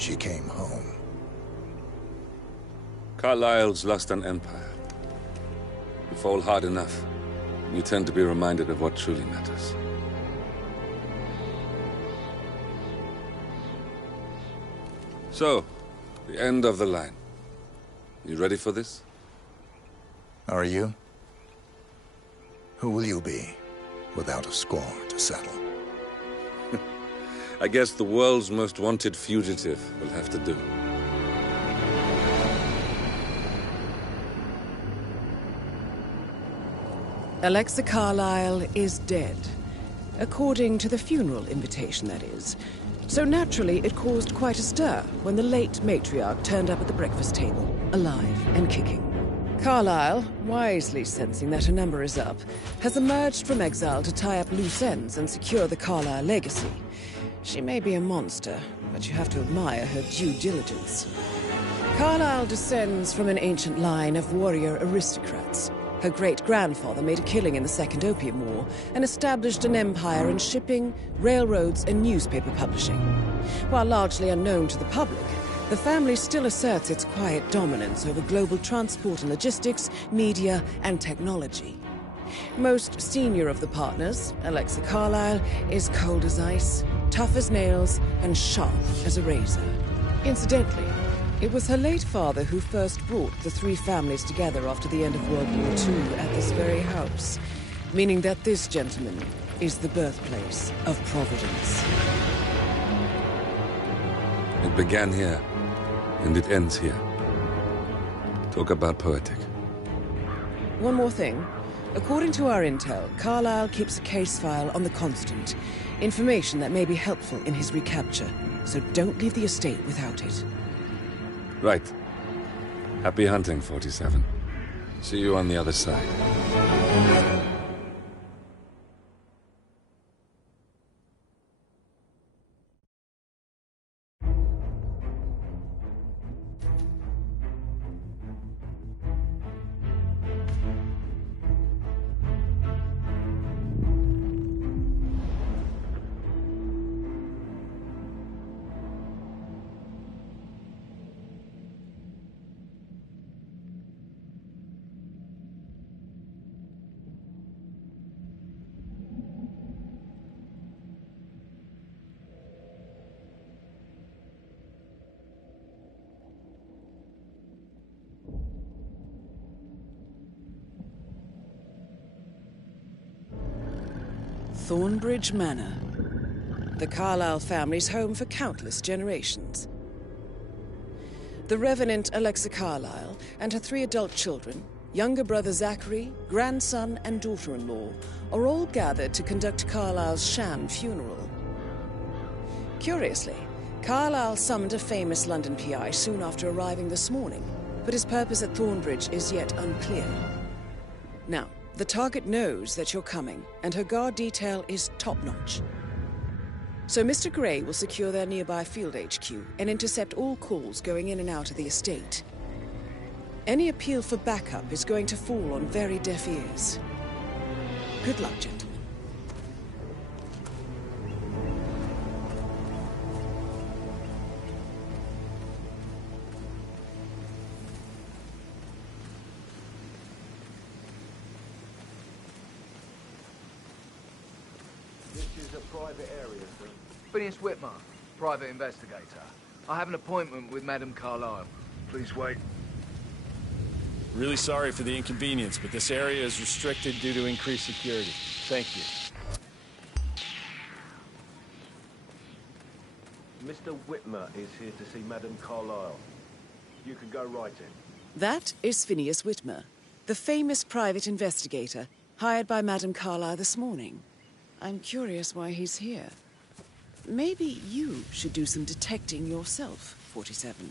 she came home. Carlyle's lost an empire. You fall hard enough, you tend to be reminded of what truly matters. So, the end of the line. You ready for this? Are you? Who will you be, without a score to settle? I guess the world's most wanted fugitive will have to do. Alexa Carlyle is dead. According to the funeral invitation, that is. So naturally, it caused quite a stir when the late matriarch turned up at the breakfast table, alive and kicking. Carlyle, wisely sensing that her number is up, has emerged from exile to tie up loose ends and secure the Carlyle legacy. She may be a monster, but you have to admire her due diligence. Carlyle descends from an ancient line of warrior aristocrats. Her great-grandfather made a killing in the Second Opium War and established an empire in shipping, railroads, and newspaper publishing. While largely unknown to the public, the family still asserts its quiet dominance over global transport and logistics, media, and technology. Most senior of the partners, Alexa Carlyle, is cold as ice, tough as nails, and sharp as a razor. Incidentally, it was her late father who first brought the three families together after the end of World War II at this very house, meaning that this gentleman is the birthplace of Providence. It began here, and it ends here. Talk about poetic. One more thing. According to our intel, Carlyle keeps a case file on the Constant. Information that may be helpful in his recapture, so don't leave the estate without it. Right. Happy hunting, 47. See you on the other side. Thornbridge Manor. The Carlyle family's home for countless generations. The Revenant Alexa Carlyle and her 3 adult children, younger brother Zachary, grandson and daughter-in-law, are all gathered to conduct Carlyle's sham funeral. Curiously, Carlyle summoned a famous London PI soon after arriving this morning, but his purpose at Thornbridge is yet unclear. Now, the target knows that you're coming, and her guard detail is top-notch. So Mr. Gray will secure their nearby field HQ and intercept all calls going in and out of the estate. Any appeal for backup is going to fall on very deaf ears. Good luck, gentlemen. Private area, sir. Phineas Whitmer, private investigator. I have an appointment with Madame Carlyle. Please wait. Really sorry for the inconvenience, but this area is restricted due to increased security. Thank you. Mr. Whitmer is here to see Madame Carlyle. You can go right in. That is Phineas Whitmer, the famous private investigator hired by Madame Carlyle this morning. I'm curious why he's here. Maybe you should do some detecting yourself, 47.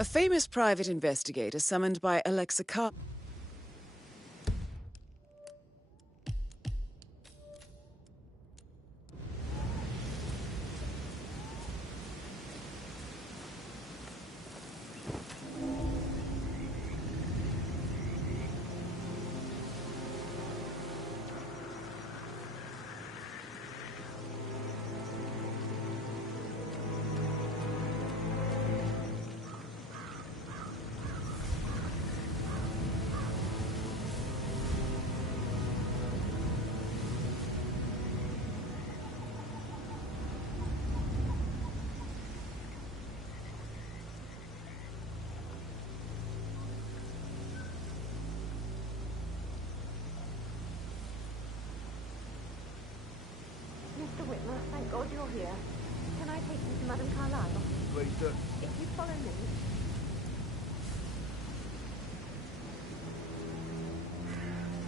A famous private investigator summoned by Alexa Carlyle. Whitmer. Thank God you're here. Can I take you to Madame Carlyle? Please do. If you follow me.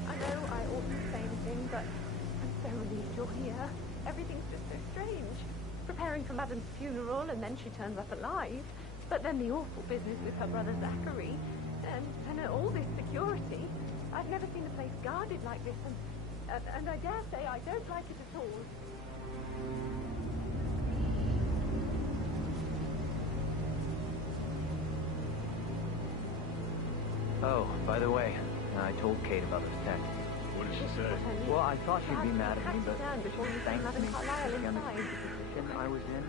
I know I oughtn't say anything, but I'm so relieved you're here. Everything's just so strange. Preparing for Madame's funeral, and then she turns up alive. But then the awful business with her brother Zachary, and all this security. I've never seen a place guarded like this, and I dare say I don't like it at all. Oh, by the way, I told Kate about this text. What did she say? Well, I thought she'd be mad at me, but Before you say thanks to Madame me, Carlyle she inside. understood the position I was in.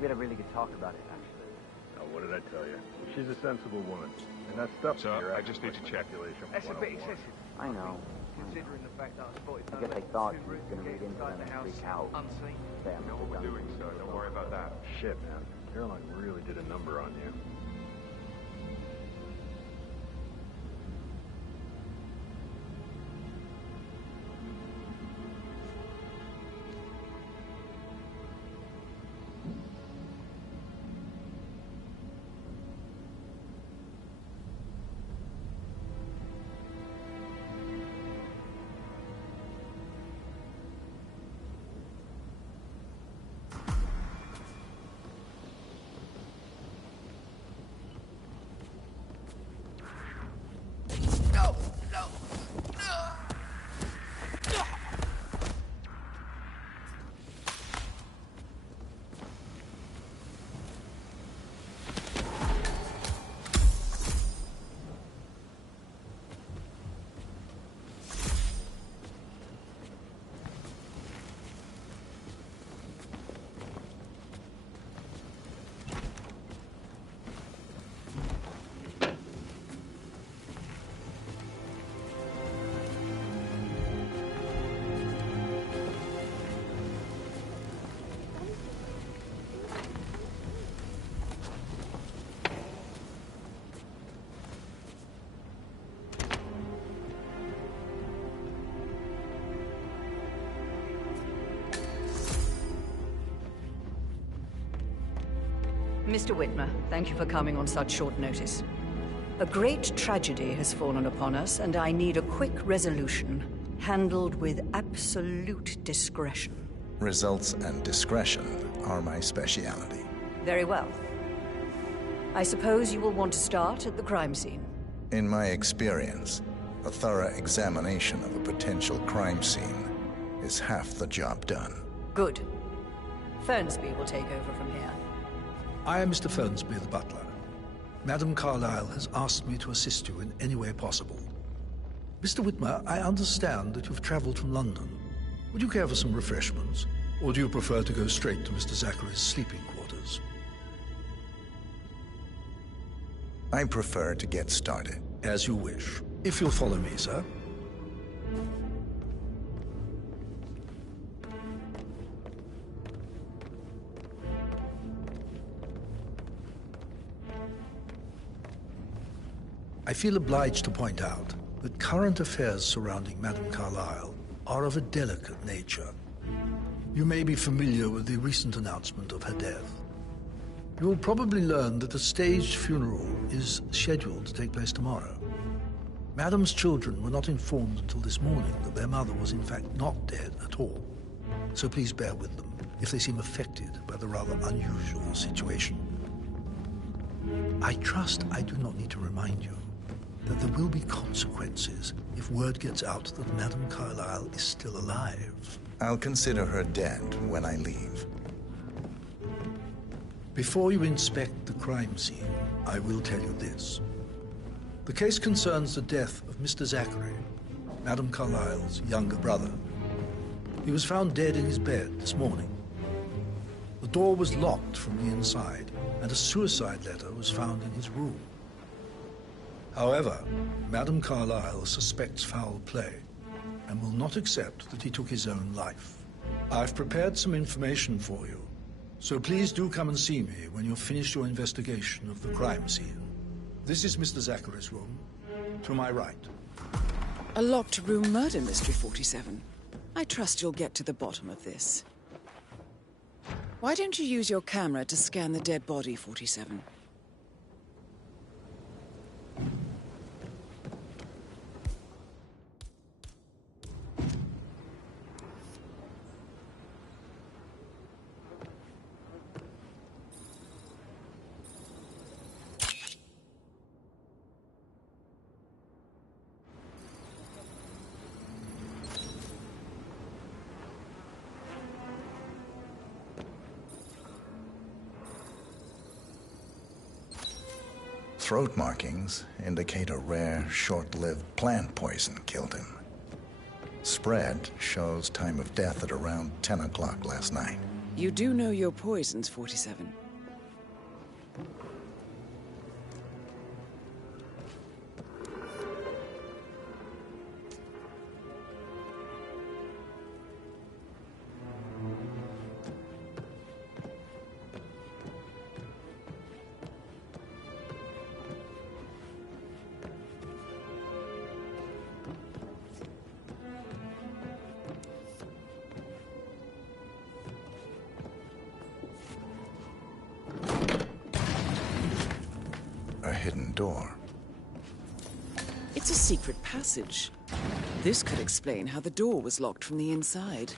We had a really good talk about it, actually. Oh, what did I tell you? She's a sensible woman. And that stuff... So, I just need to check. That's a bit excessive. I know. Considering the fact that I spotted I guess I thought she was going to read into them and freak out. Unseen. Say You know what we're doing, so don't worry about that. Shit, man. Caroline really did a number on you. Mr. Whitmer, thank you for coming on such short notice. A great tragedy has fallen upon us, and I need a quick resolution, handled with absolute discretion. Results and discretion are my speciality. Very well. I suppose you will want to start at the crime scene. In my experience, a thorough examination of a potential crime scene is half the job done. Good. Fernsby will take over from here. I am Mr. Fernsby, the butler. Madame Carlyle has asked me to assist you in any way possible. Mr. Whitmer, I understand that you've traveled from London. Would you care for some refreshments? Or do you prefer to go straight to Mr. Zachary's sleeping quarters? I prefer to get started. As you wish. If you'll follow me, sir. I feel obliged to point out that current affairs surrounding Madame Carlyle are of a delicate nature. You may be familiar with the recent announcement of her death. You will probably learn that a staged funeral is scheduled to take place tomorrow. Madame's children were not informed until this morning that their mother was in fact not dead at all. So please bear with them if they seem affected by the rather unusual situation. I trust I do not need to remind you that there will be consequences if word gets out that Madame Carlyle is still alive. I'll consider her dead when I leave. Before you inspect the crime scene, I will tell you this. The case concerns the death of Mr. Zachary, Madame Carlyle's younger brother. He was found dead in his bed this morning. The door was locked from the inside, and a suicide letter was found in his room. However, Madame Carlyle suspects foul play and will not accept that he took his own life. I've prepared some information for you, so please do come and see me when you've finished your investigation of the crime scene. This is Mr. Zachary's room, to my right. A locked room murder mystery, 47. I trust you'll get to the bottom of this. Why don't you use your camera to scan the dead body, 47? Throat markings indicate a rare, short-lived plant poison killed him. Spread shows time of death at around 10 o'clock last night. You do know your poisons, 47. A hidden door. It's a secret passage. This could explain how the door was locked from the inside.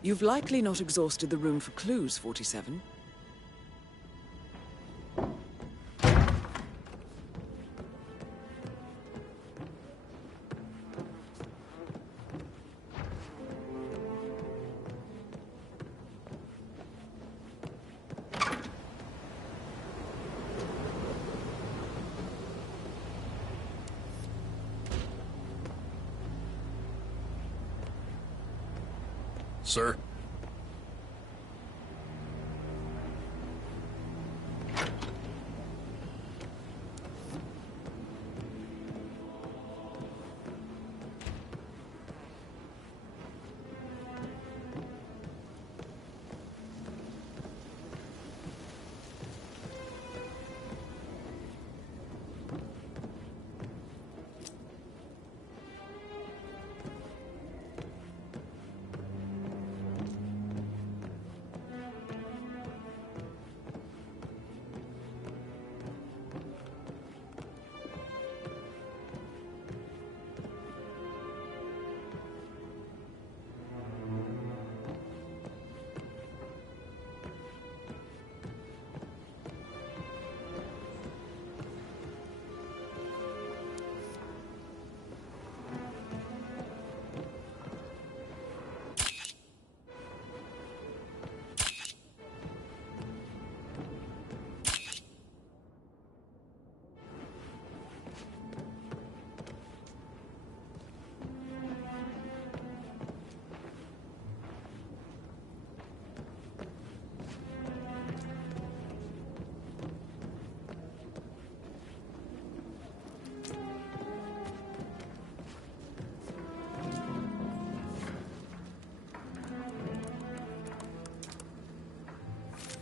You've likely not exhausted the room for clues, 47. Sir?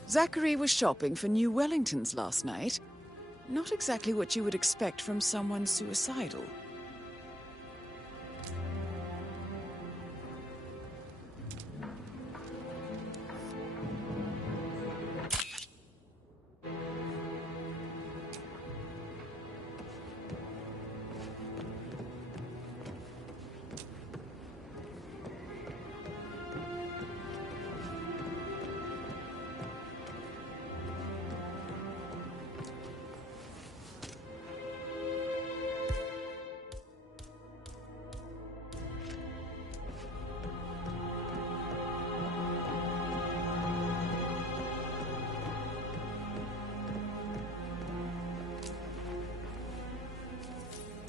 Zachary was shopping for new Wellingtons last night. Not exactly what you would expect from someone suicidal.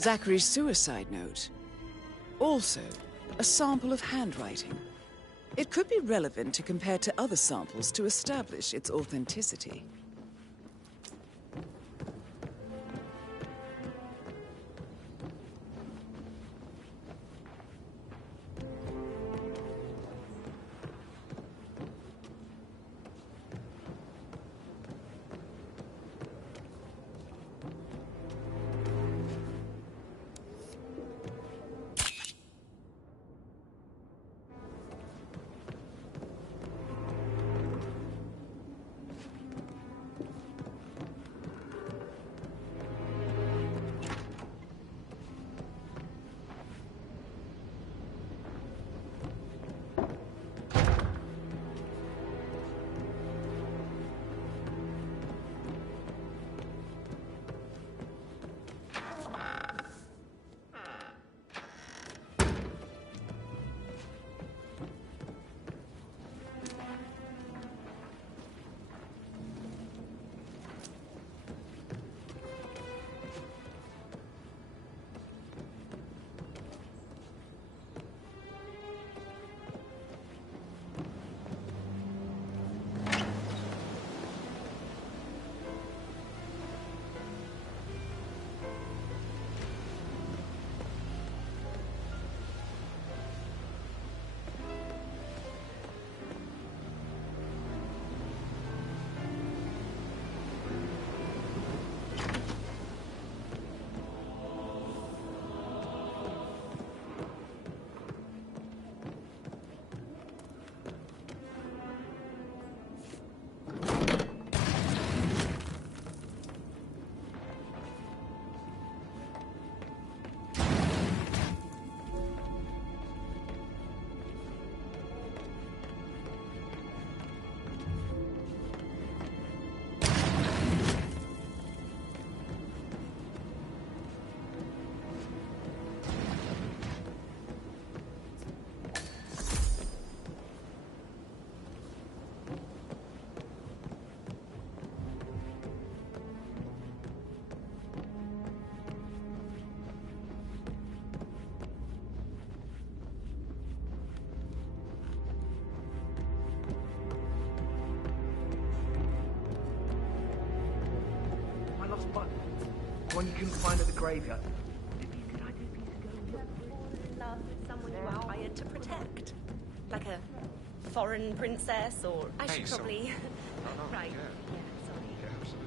Zachary's suicide note. Also, a sample of handwriting. It could be relevant to compare to other samples to establish its authenticity. One you couldn't find at the graveyard. It'd be a good idea for you to go look for in love with someone you are hired to protect. Like a foreign princess, or I should probably... Right. Yeah, sorry. Yeah, absolutely.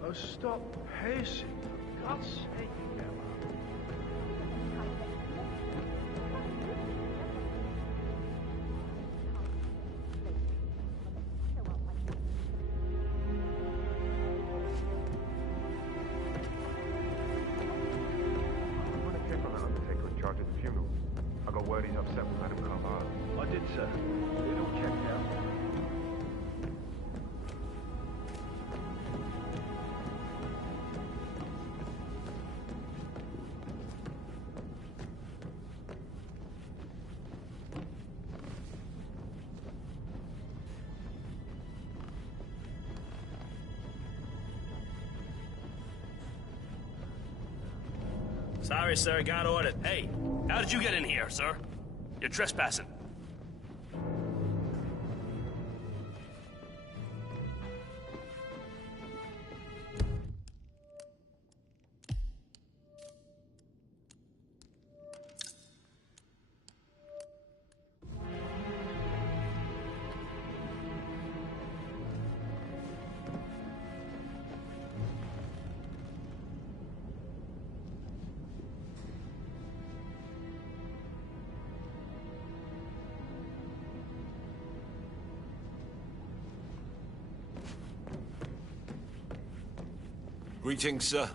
Oh, stop pacing, for God's sake, Emma. I'm going to check on the undertaker in charge of the funeral. I got word he's upset with Madame Carvajal. I did, sir. It all checked out. Sorry, sir. Got ordered. Hey, how did you get in here, sir? You're trespassing. Greetings, sir.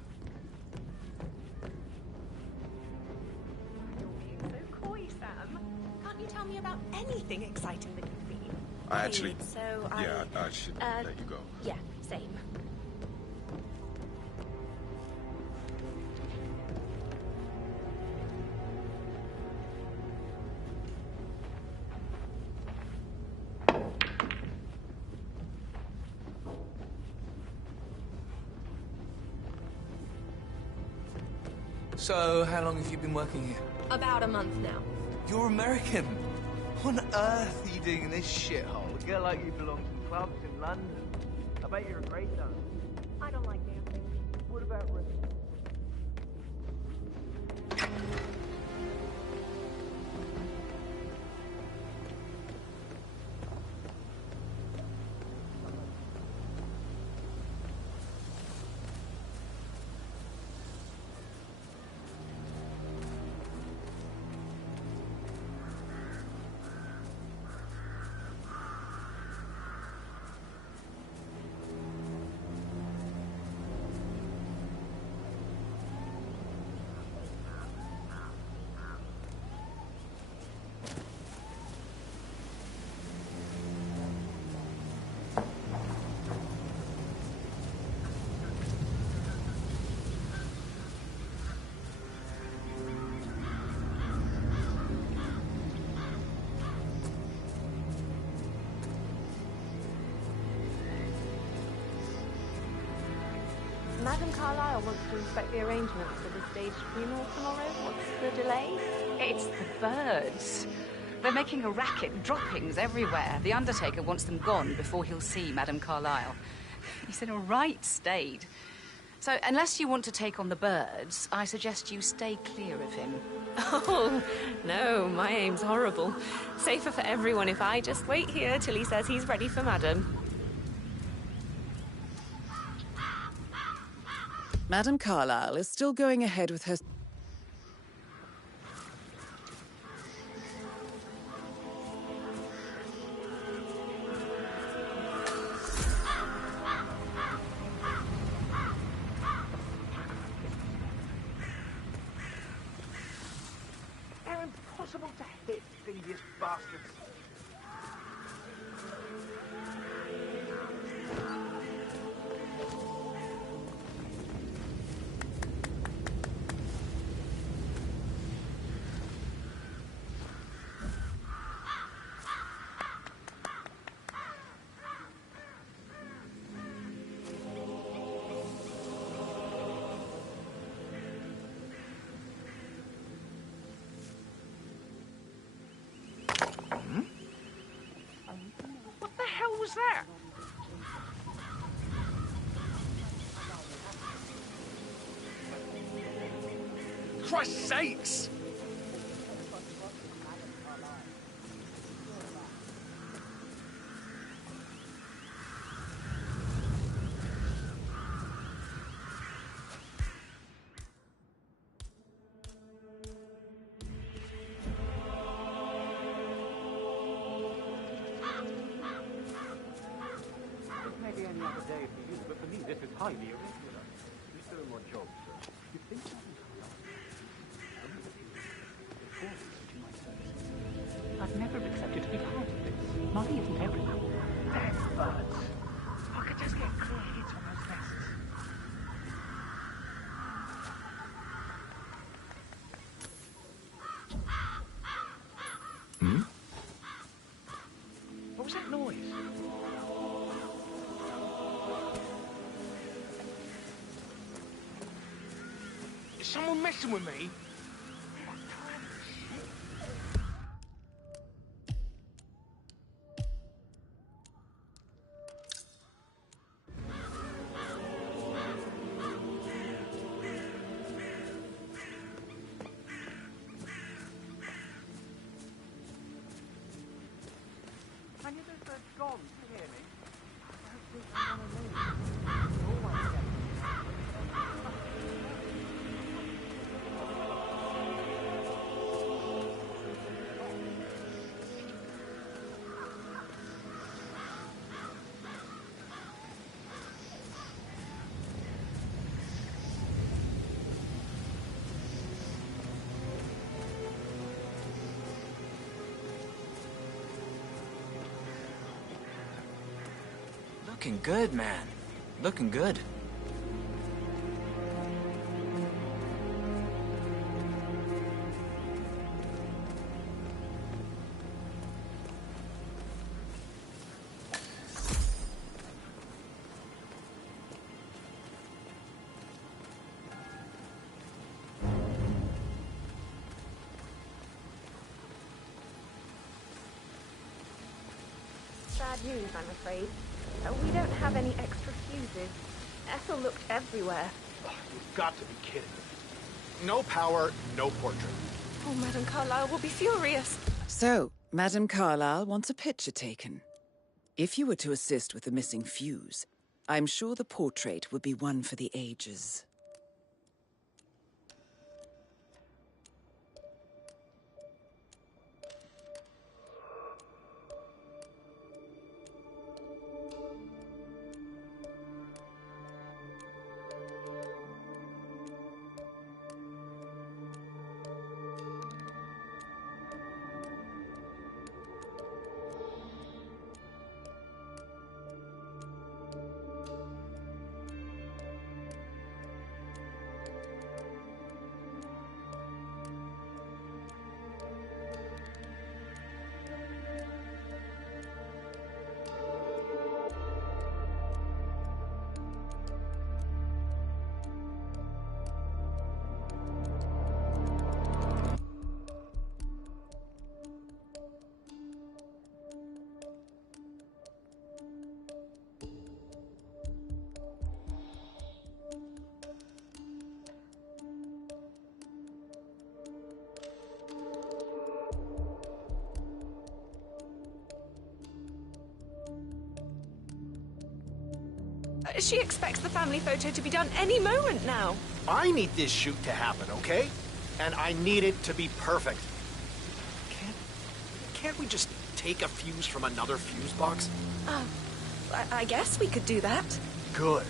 You're being so coy, Sam. Can't you tell me about anything exciting that you've been? I actually... so yeah, I should let you go. Yeah, same. So, how long have you been working here? About a month now. You're American. What on earth are you doing in this shithole? A girl like you belongs in clubs in London. I bet you're a great dancer. I don't like dancing. What about rhythm? Madam Carlyle wants to inspect the arrangements for the staged funeral tomorrow. What's the delay? It's the birds. They're making a racket, droppings everywhere. The Undertaker wants them gone before he'll see Madame Carlyle. He's in a right state. So, unless you want to take on the birds, I suggest you stay clear of him. Oh, no, my aim's horrible. Safer for everyone if I just wait here till he says he's ready for Madam. Madame Carlyle is still going ahead with her... They're impossible to hit, devious bastards. What the hell was that? Christ's sakes! Maybe any other day for you, but for me this is highly irregular. Who's doing what job, sir? You think I've never accepted to be part of this. Money isn't everything. Damn birds. If I could just get clear hits on those vests. Hmm? What was that noise? Is someone messing with me? I knew those birds gone. Can you hear me? I don't think I want to leave. Always get Looking good, man. Looking good. Bad news, I'm afraid. We don't have any extra fuses. Ethel looked everywhere. You've got to be kidding me. No power, no portrait. Oh, Madame Carlyle will be furious. So, Madame Carlyle wants a picture taken. If you were to assist with the missing fuse, I'm sure the portrait would be one for the ages. She expects the family photo to be done any moment now. I need this shoot to happen, okay? And I need it to be perfect. Can't we just take a fuse from another fuse box? I guess we could do that. Good.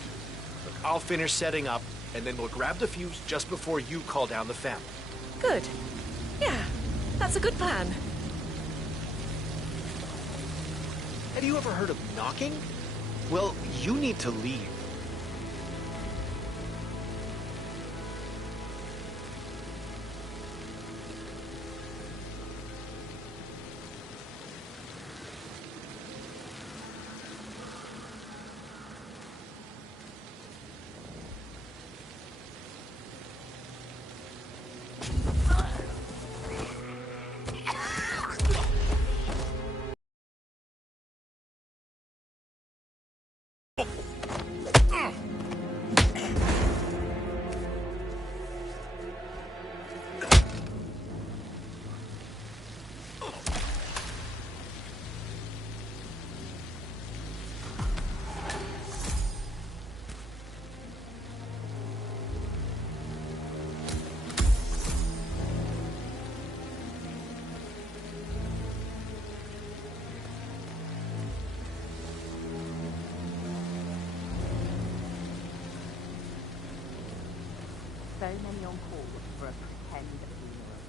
Look, I'll finish setting up, and then we'll grab the fuse just before you call down the family. Good. Yeah, that's a good plan. Have you ever heard of knocking? Well, you need to leave. So many on call for a pretend funeral.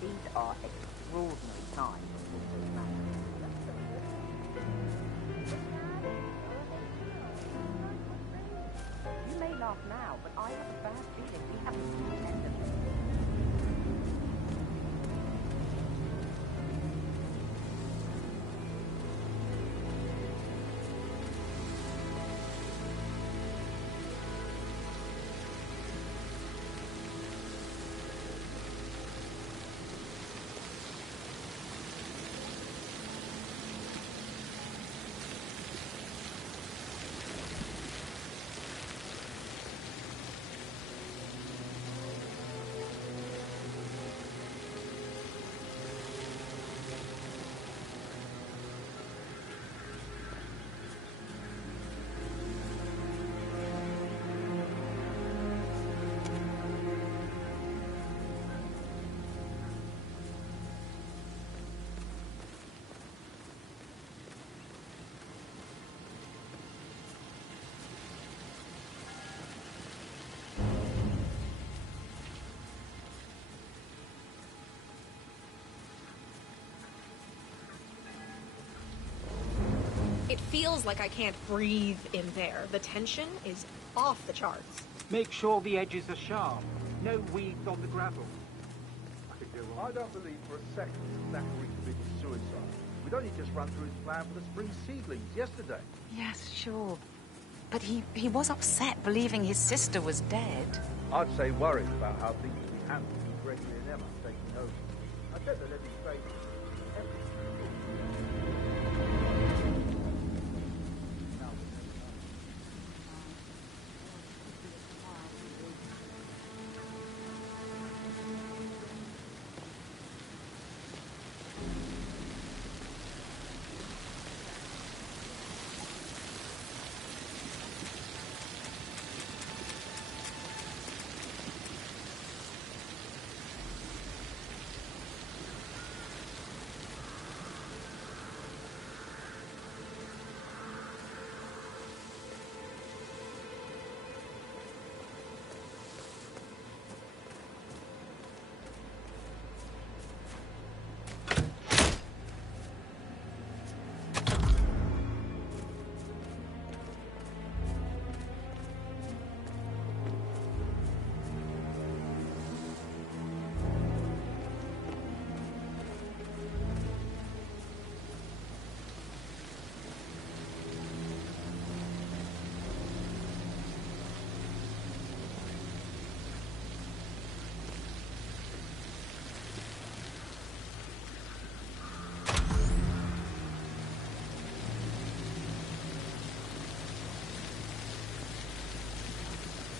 These are extraordinary times for this man. You may laugh now, but I have a bad feeling we haven't seen the end of it. It feels like I can't breathe in there. The tension is off the charts. Make sure the edges are sharp. No weeds on the gravel. I don't believe for a second that Zachary committed suicide. We'd only just run through his plan for the spring seedlings yesterday. Yes, sure. But he was upset believing his sister was dead. I'd say worried about how things would be handled with Gregory and Emma taking over. I bet they'd let him say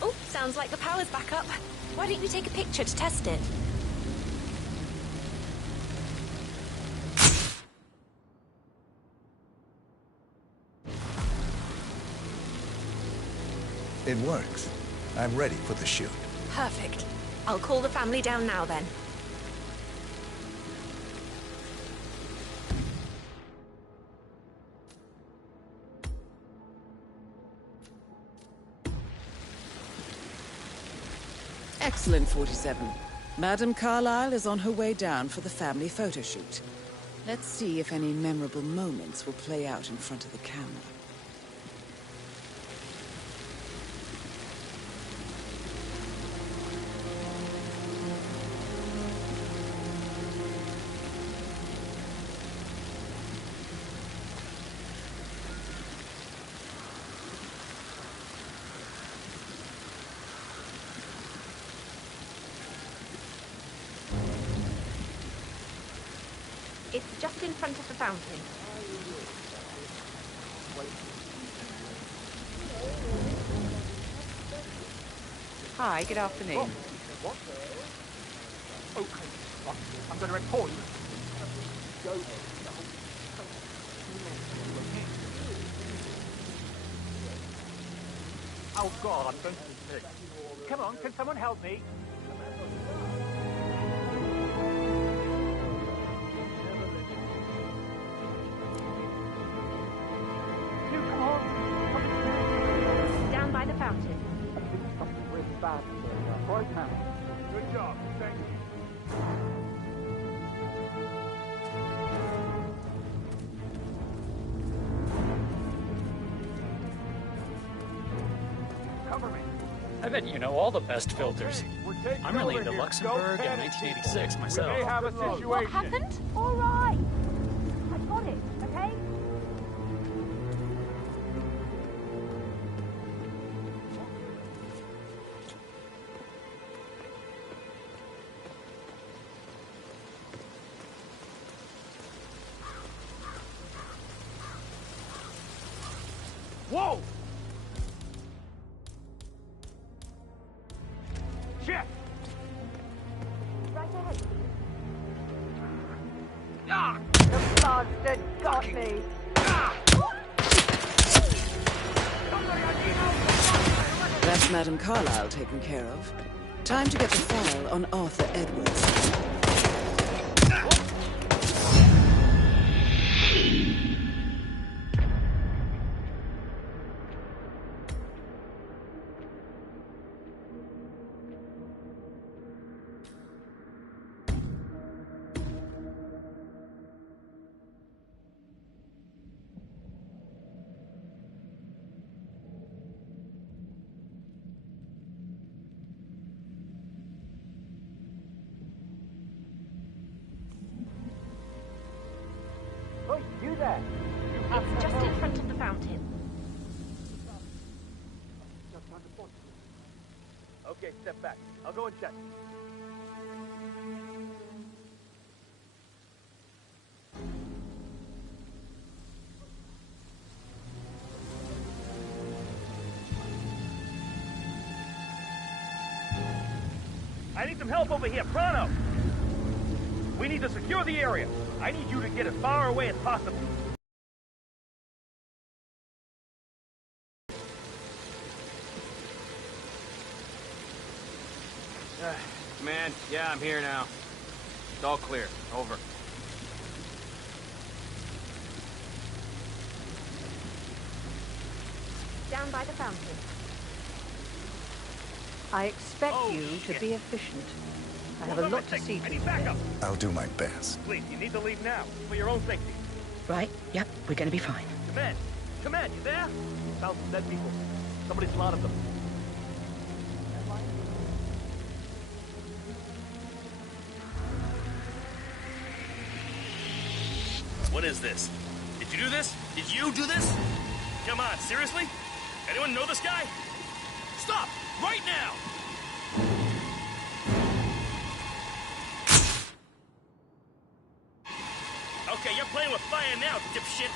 Oh, sounds like the power's back up. Why don't you take a picture to test it? It works. I'm ready for the shoot. Perfect. I'll call the family down now then. Excellent, 47. Madame Carlyle is on her way down for the family photo shoot. Let's see if any memorable moments will play out in front of the camera. It's just in front of the fountain. Hi, good afternoon. What? Okay, right. I'm going to report you. Oh God, I'm going to be sick. Come on, can someone help me? Down by the fountain. Something really bad right now. Good job, thank you. Cover me. I bet you know all the best filters. I'm really into Luxembourg and 1986 myself. We may have a situation. What happened? All right. I got it, okay? Whoa! Jeff! Right ahead. Ah! The bastard got me. That's Madame Carlyle taken care of. Time to get the file on Arthur Edwards. there? It's just in front of the fountain. Okay, step back. I'll go and check. I need some help over here, pronto! We need to secure the area. I need you to get as far away as possible. Man, yeah, I'm here now. It's all clear. Over. Down by the fountain. I expect you to be efficient. I have a lot to see to. I need backup. I'll do my best. Please, you need to leave now, for your own safety. Right, yep, we're gonna be fine. Command! Command, you there? Found some dead people. Somebody slaughtered them. What is this? Did you do this? Did you do this? Come on, seriously? Anyone know this guy? Stop! Right now! Okay, you're playing with fire now, dipshit!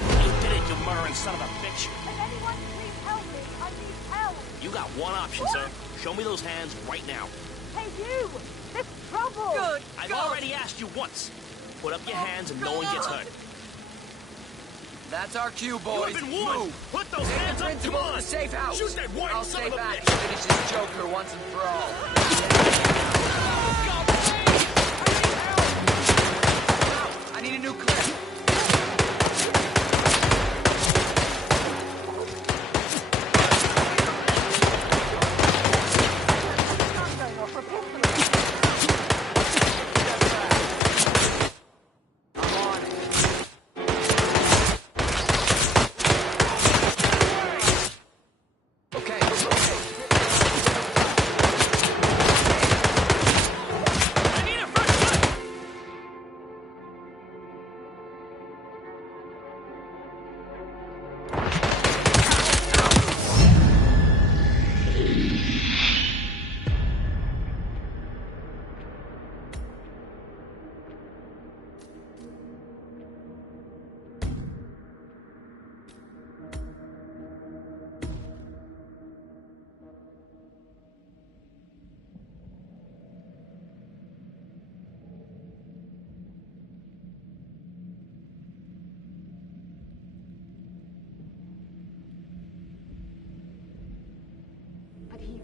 You did it, you murdering son of a bitch! Can anyone please help me? I need help! You got one option, sir. Show me those hands right now. Hey, you! There's trouble! Good! I've already asked you once. Put up your hands and no one gets hurt. That's our cue, boys. You've been warned! Put those hands up, come on! The safe house. Shoot that white I'll son stay of a back bitch! to finish this Joker once and for all. I need a new clip.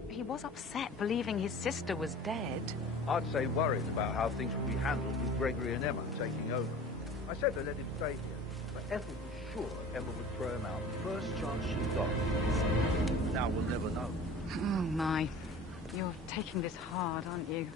He was upset, believing his sister was dead. I'd say worried about how things would be handled with Gregory and Emma taking over. I said to let him stay here, but Ethel was sure Emma would throw him out the first chance she got. Now we'll never know. Oh, my. You're taking this hard, aren't you?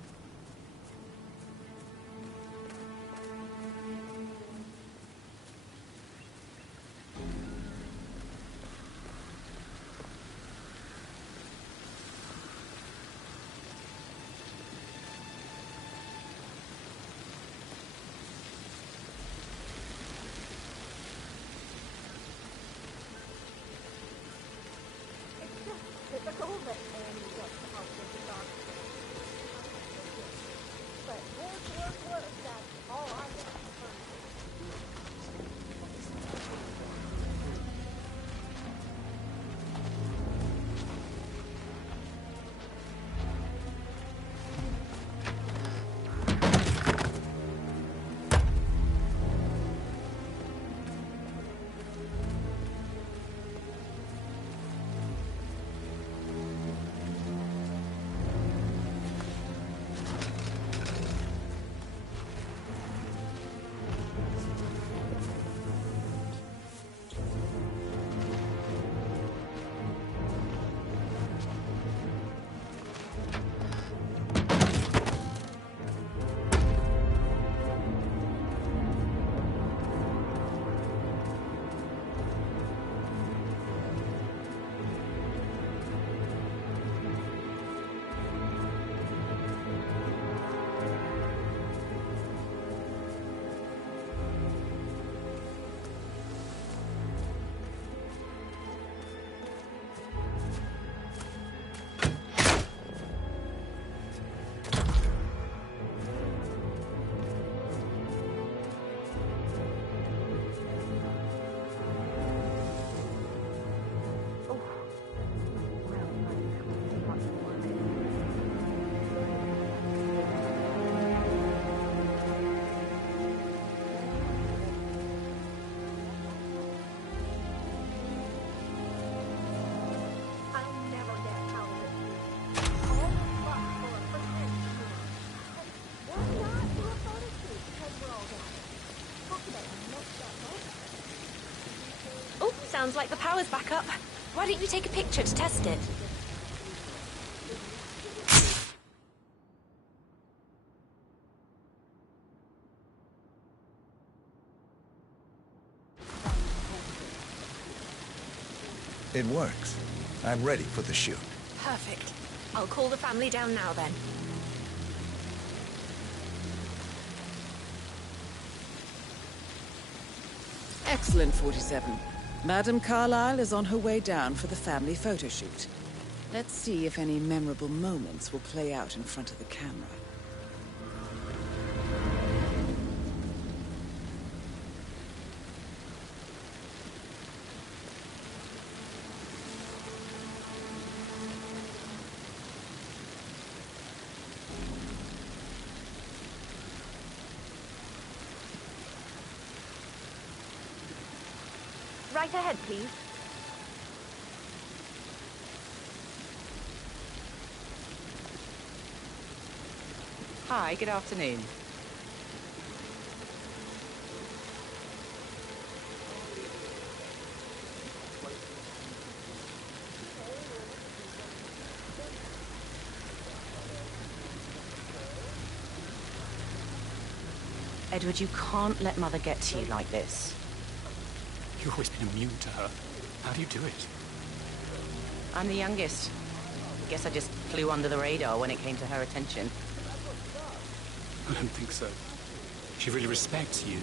Sounds like the power's back up. Why don't you take a picture to test it? It works. I'm ready for the shoot. Perfect. I'll call the family down now then. Excellent, 47. Madame Carlyle is on her way down for the family photo shoot. Let's see if any memorable moments will play out in front of the camera. Right ahead, please. Hi, good afternoon. Edward, you can't let Mother get to you like this. You've always been immune to her. How do you do it? I'm the youngest. Guess I just flew under the radar when it came to her attention. I don't think so. She really respects you.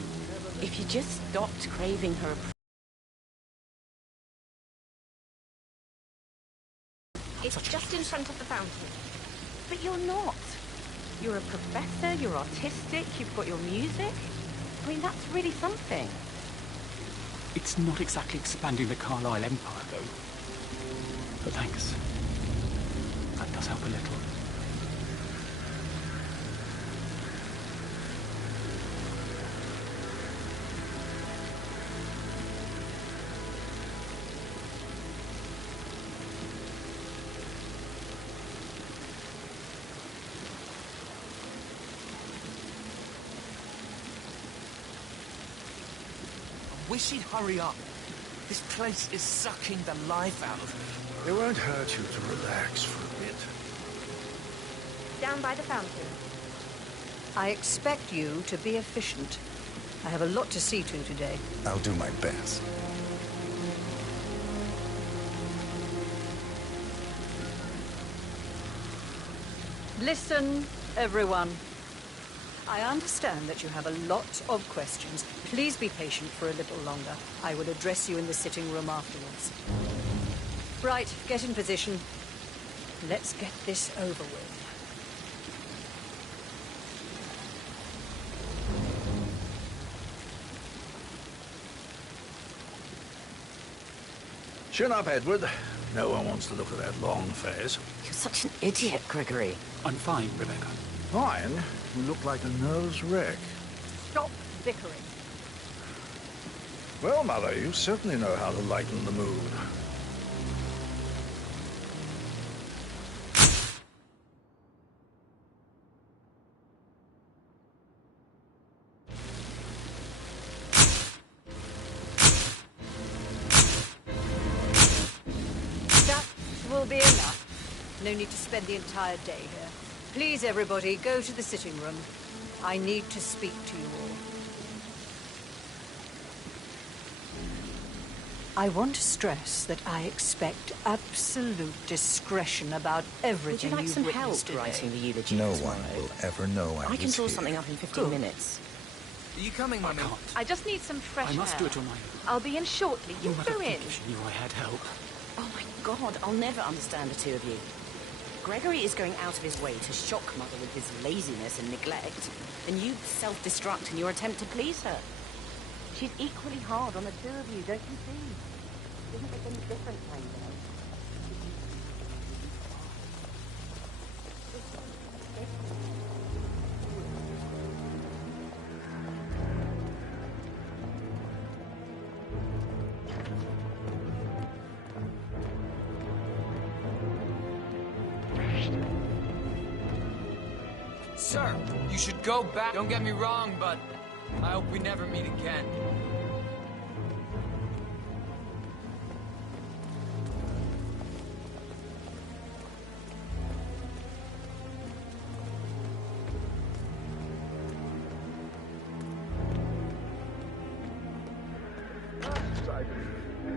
If you just stopped craving her It's just in front of the fountain. But you're not. You're a professor, you're artistic, you've got your music. I mean, that's really something. It's not exactly expanding the Carlyle Empire, though. But thanks. That does help a little. Wish he'd hurry up. This place is sucking the life out of me. It won't hurt you to relax for a bit. Down by the fountain. I expect you to be efficient. I have a lot to see to today. I'll do my best. Listen, everyone. I understand that you have a lot of questions. Please be patient for a little longer. I will address you in the sitting room afterwards. Right, get in position. Let's get this over with. Chin up, Edward. No one wants to look at that long face. You're such an idiot, Gregory. I'm fine, Rebecca. Fine? You look like a nervous wreck. Stop bickering. Well, Mother, you certainly know how to lighten the mood. That will be enough. No need to spend the entire day here. Please, everybody, go to the sitting room. I need to speak to you all. I want to stress that I expect absolute discretion about everything Would you like some help today. writing the eulogy? No one will ever know I can was draw here. something up in 15 minutes. Are you coming, Mummy? I just need some fresh I must air. do it on my own. I'll be in shortly. You Mother, go in. if she knew I had help. Oh my God, I'll never understand the two of you. Gregory is going out of his way to shock Mother with his laziness and neglect, and you self-destruct in your attempt to please her. She's equally hard on the two of you, don't you see? Doesn't make any difference, Rainbow. Sir, you should go back. Don't get me wrong, but I hope we never meet again.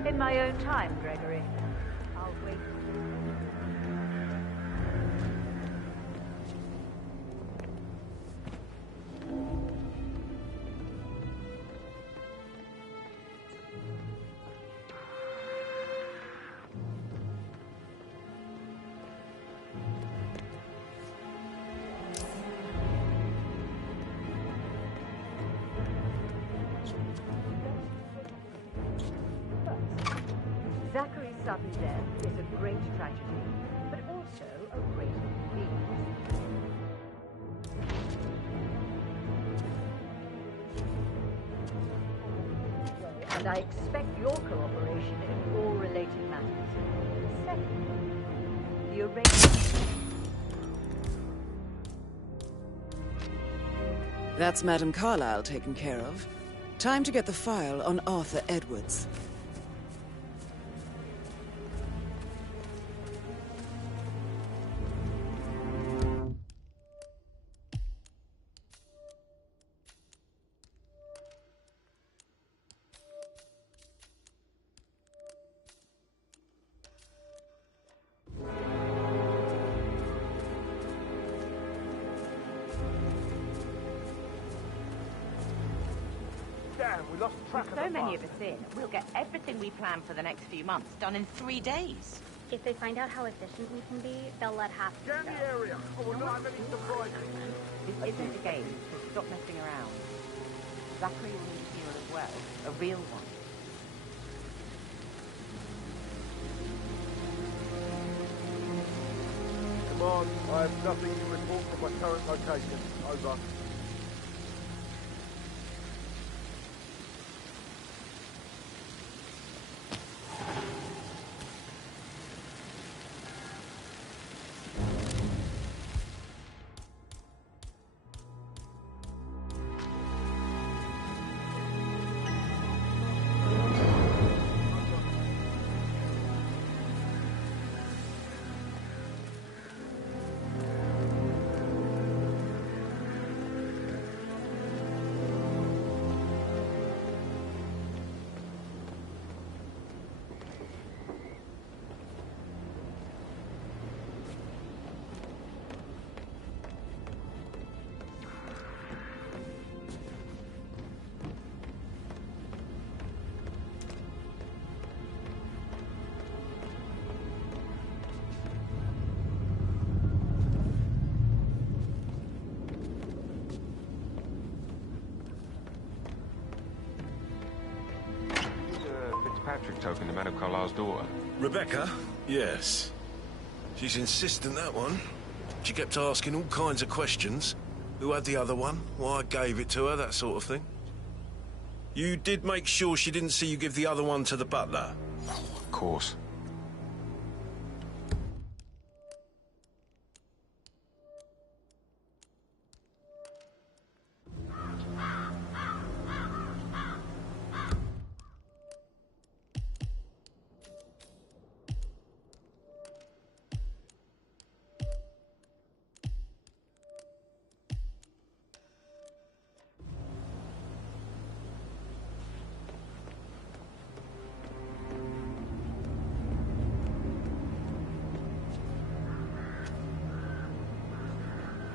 In my own time, Gregory. I'll wait. Zachary's sudden death is a great tragedy, but also a great inconvenience. And I expect your cooperation in all related matters. Second, the arrangement. That's Madame Carlyle taken care of. Time to get the file on Arthur Edwards. Damn, we lost track With of so the many bus. of us in, we'll get everything we plan for the next few months done in 3 days. If they find out how efficient we can be, they'll let half of Scan the area. I will not have any surprises. This isn't a game, so stop messing around. Zachary will need a hero as well, a real one. Command, I have nothing to report from my current location. Over. Fitzpatrick token to Madame Carlyle's daughter. Rebecca? Yes. She's insistent, that one. She kept asking all kinds of questions. Who had the other one? Why I gave it to her, that sort of thing. You did make sure she didn't see you give the other one to the butler? Of course.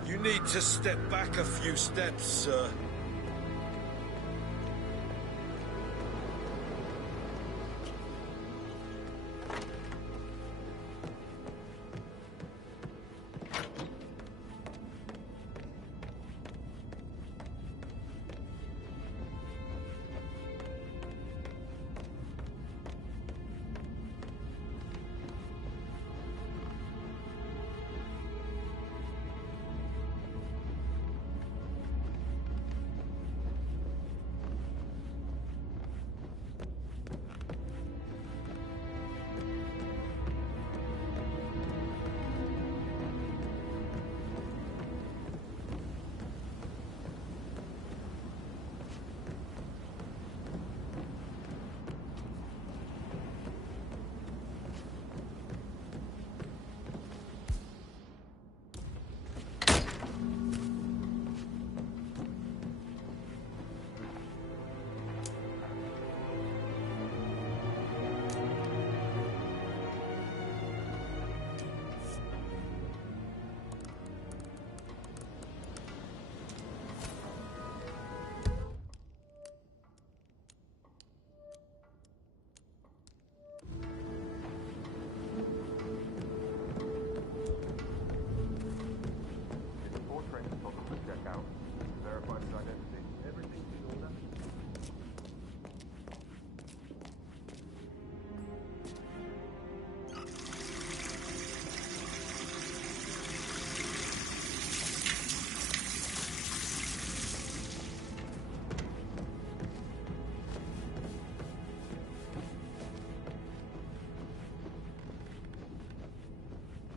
You need to step back a few steps, sir.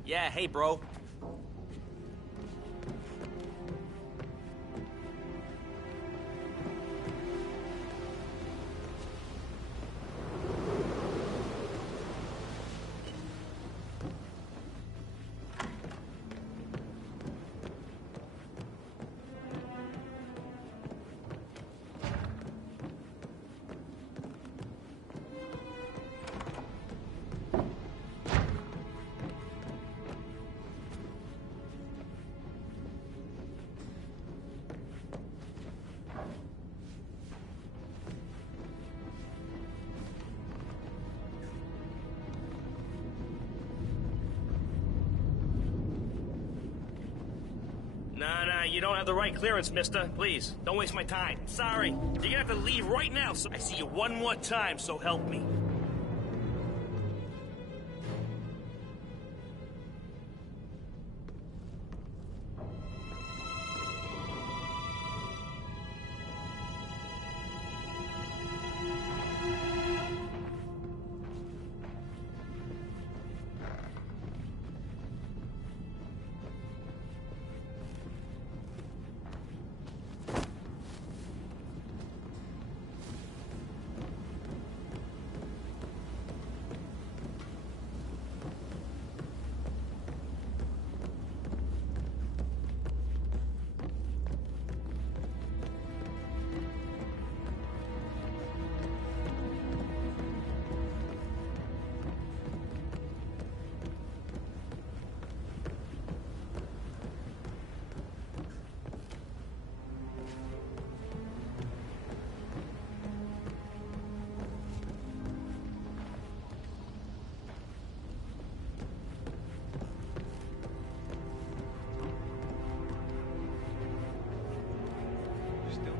Yeah, hey, bro. Nah, you don't have the right clearance, mister. Please, don't waste my time. Sorry. You're gonna have to leave right now, so I see you one more time, so help me.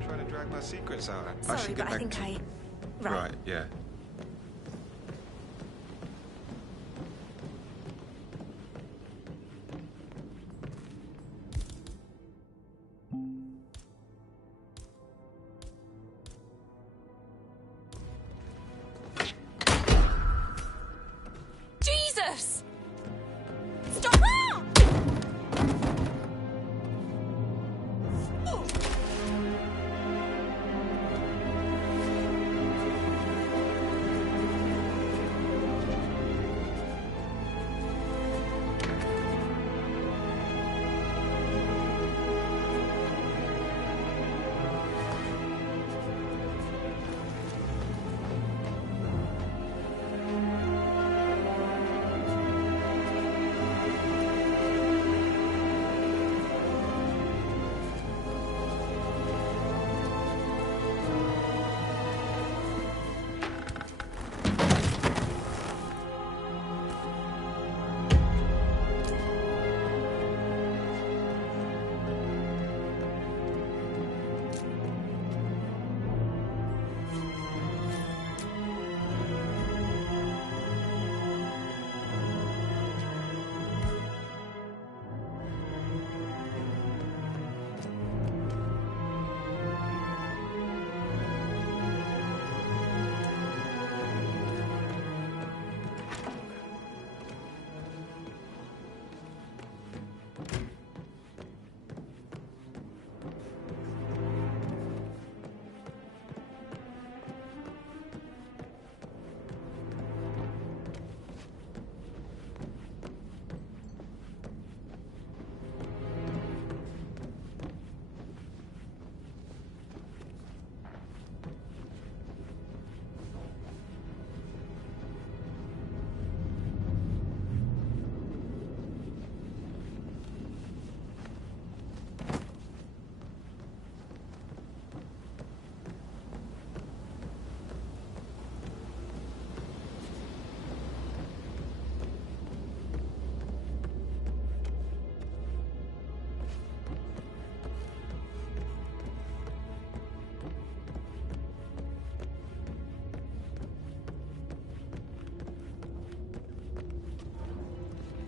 Trying to drag my secrets out. Sorry, should but get I back think to... Right, yeah. Jesus! Stop!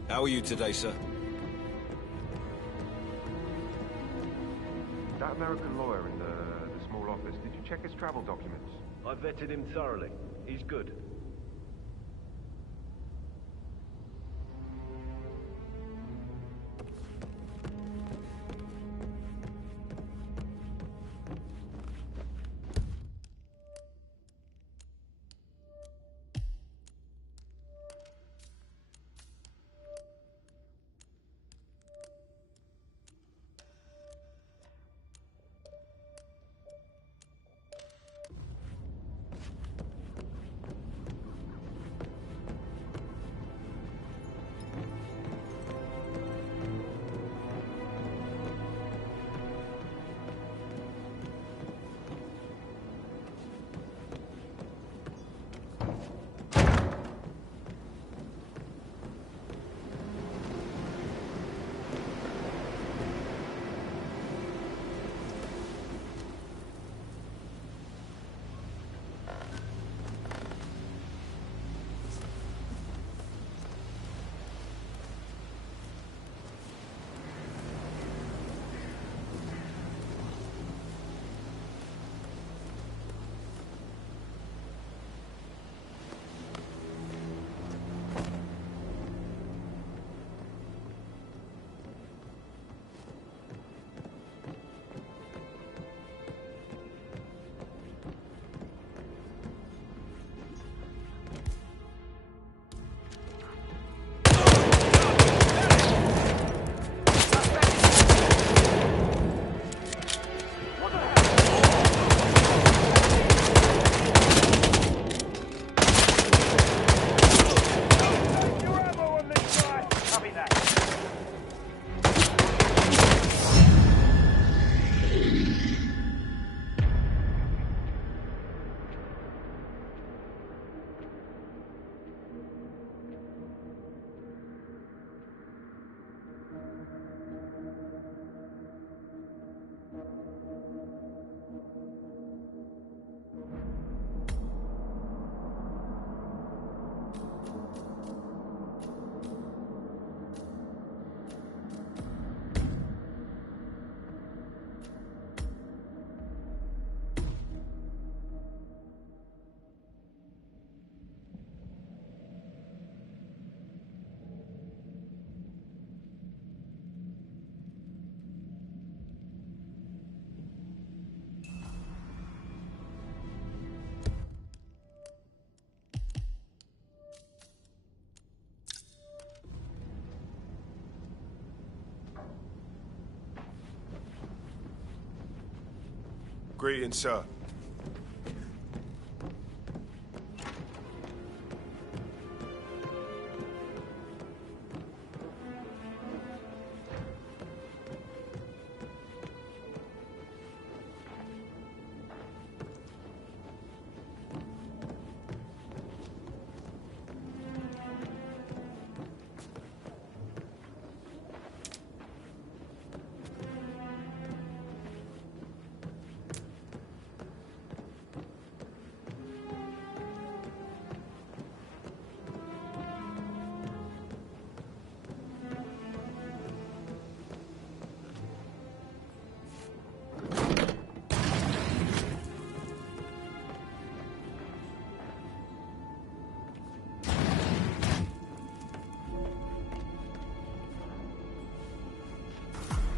How are you today, sir? That American lawyer in the small office, did you check his travel documents? I vetted him thoroughly. He's good. Greetings, sir.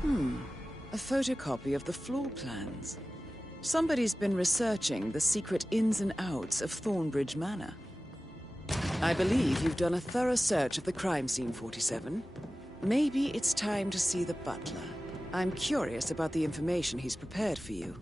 A photocopy of the floor plans. Somebody's been researching the secret ins and outs of Thornbridge Manor. I believe you've done a thorough search of the crime scene, 47. Maybe it's time to see the butler. I'm curious about the information he's prepared for you.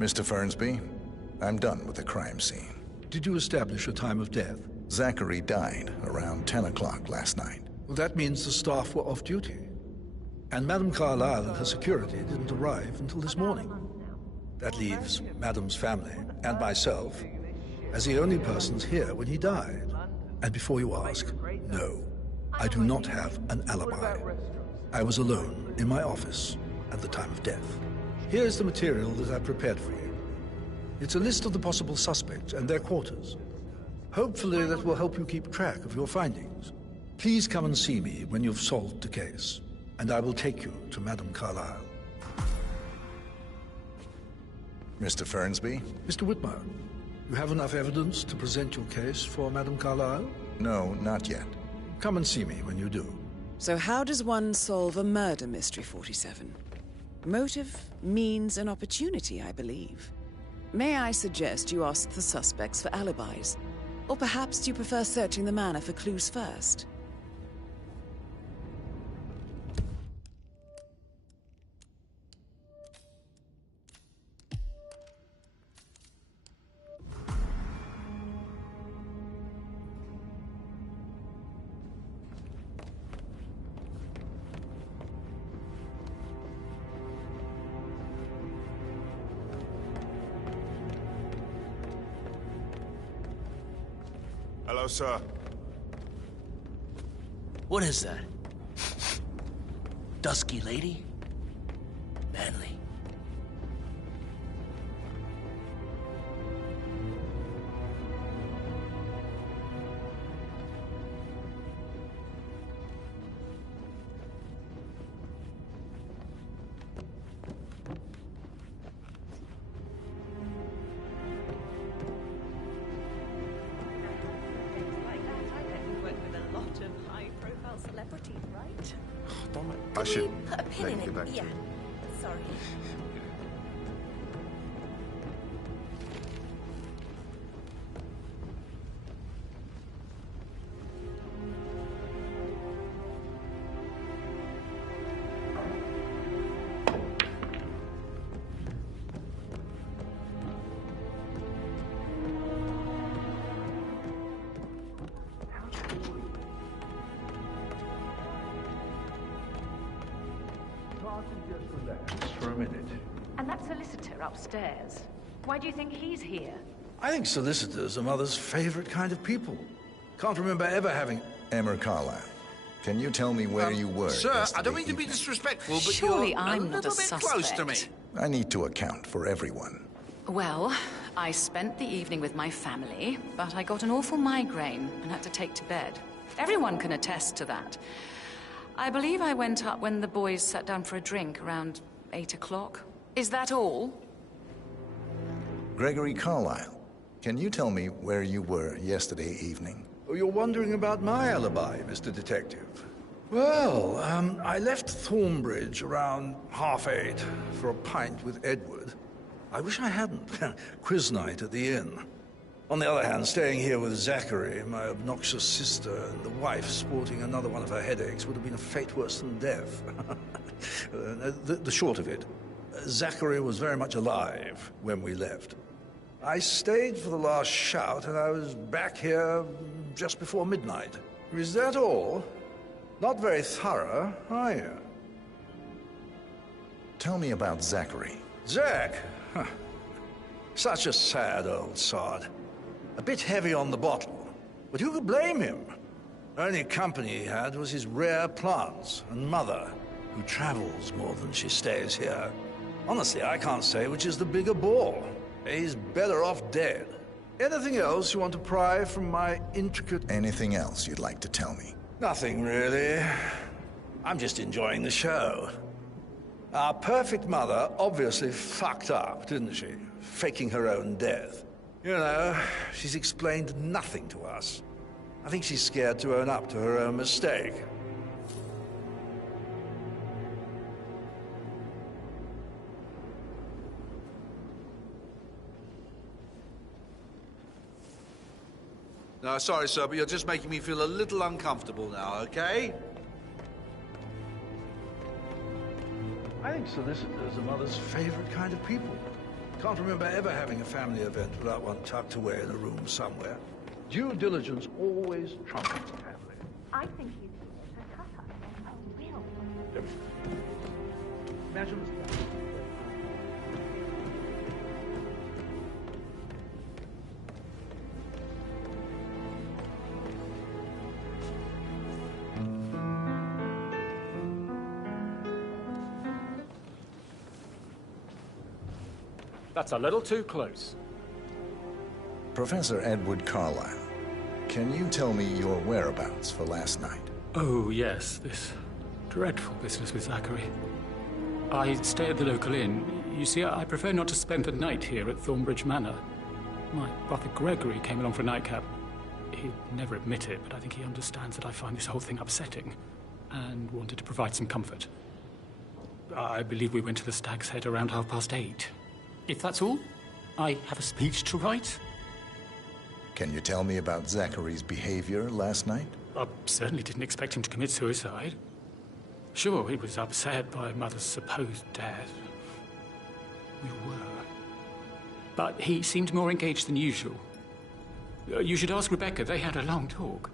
Mr. Fernsby, I'm done with the crime scene. Did you establish a time of death? Zachary died around 10 o'clock last night. Well, that means the staff were off duty. And Madame Carlyle and her security didn't arrive until this morning. That leaves Madame's family and myself as the only persons here when he died. And before you ask, no, I do not have an alibi. I was alone in my office at the time of death. Here's the material that I prepared for you. It's a list of the possible suspects and their quarters. Hopefully that will help you keep track of your findings. Please come and see me when you've solved the case, and I will take you to Madame Carlyle. Mr. Fernsby? Mr. Whitmer, you have enough evidence to present your case for Madame Carlyle? No, not yet. Come and see me when you do. So how does one solve a murder mystery, 47? Motive, means, and opportunity, I believe. May I suggest you ask the suspects for alibis? Or perhaps do you prefer searching the manor for clues first? Hello, sir. What is that? Dusky lady? Manly. I should Put a pin in get it. back to Yeah. you. Sorry. For a minute. And that solicitor upstairs. Why do you think he's here? I think solicitors are Mother's favorite kind of people. Can't remember ever having... Emmer Carlyle, can you tell me where you were Sir, I yesterday don't mean to be evening? disrespectful, but Surely you're I'm a not a little bit close to me. suspect. I need to account for everyone. Well, I spent the evening with my family, but I got an awful migraine and had to take to bed. Everyone can attest to that. I believe I went up when the boys sat down for a drink around 8 o'clock. Is that all? Gregory Carlyle, can you tell me where you were yesterday evening? Oh, you're wondering about my alibi, Mr. Detective. Well, I left Thornbridge around 8:30 for a pint with Edward. I wish I hadn't. Quiz night at the inn. On the other hand, staying here with Zachary, my obnoxious sister, and the wife sporting another one of her headaches would have been a fate worse than death. The short of it, Zachary was very much alive when we left. I stayed for the last shout, and I was back here just before midnight. Is that all? Not very thorough, are you? Tell me about Zachary. Zach? Huh. Such a sad old sod. A bit heavy on the bottle, but who could blame him? Only company he had was his rare plants and mother, who travels more than she stays here. Honestly, I can't say which is the bigger bore. He's better off dead. Anything else you want to pry from my intricate... Anything else you'd like to tell me? Nothing, really. I'm just enjoying the show. Our perfect mother obviously fucked up, didn't she? Faking her own death. You know, she's explained nothing to us. I think she's scared to own up to her own mistake. No, sorry, sir, but you're just making me feel a little uncomfortable now, okay? I think solicitors are Mother's favorite kind of people. Can't remember ever having a family event without one tucked away in a room somewhere. Due diligence always trumps family. I think you should cut us. I will. Imagine That's a little too close. Professor Edward Carlyle, can you tell me your whereabouts for last night? Oh, yes, this dreadful business with Zachary. I stay at the local inn. You see, I prefer not to spend the night here at Thornbridge Manor. My brother Gregory came along for a nightcap. He'd never admit it, but I think he understands that I find this whole thing upsetting and wanted to provide some comfort. I believe we went to the Stag's Head around 8:30. If that's all, I have a speech to write. Can you tell me about Zachary's behavior last night? I certainly didn't expect him to commit suicide. Sure, he was upset by Mother's supposed death. We were. But he seemed more engaged than usual. You should ask Rebecca. They had a long talk.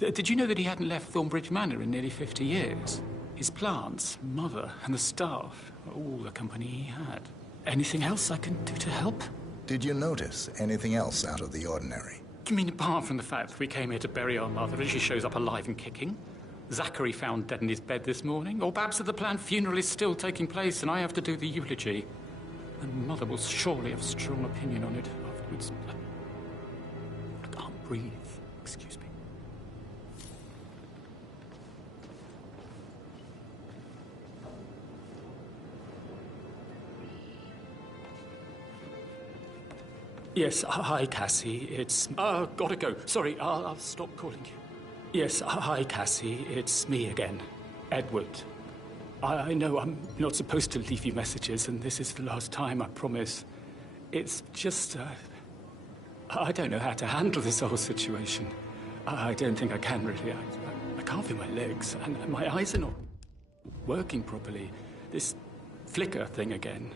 Did you know that he hadn't left Thornbridge Manor in nearly 50 years? His plants, Mother, and the staff, all the company he had. Anything else I can do to help? Did you notice anything else out of the ordinary? You mean apart from the fact that we came here to bury our mother and she shows up alive and kicking? Zachary found dead in his bed this morning? Or perhaps that the planned funeral is still taking place and I have to do the eulogy? And Mother will surely have a strong opinion on it afterwards. I can't breathe. Excuse me. Yes, hi, Cassie. It's... gotta go. Sorry, I'll stop calling you. Yes, hi, Cassie. It's me again. Edward. I know I'm not supposed to leave you messages, and this is the last time, I promise. It's just... I don't know how to handle this whole situation. I don't think I can, really. I can't feel my legs, and my eyes are not working properly. This flicker thing again.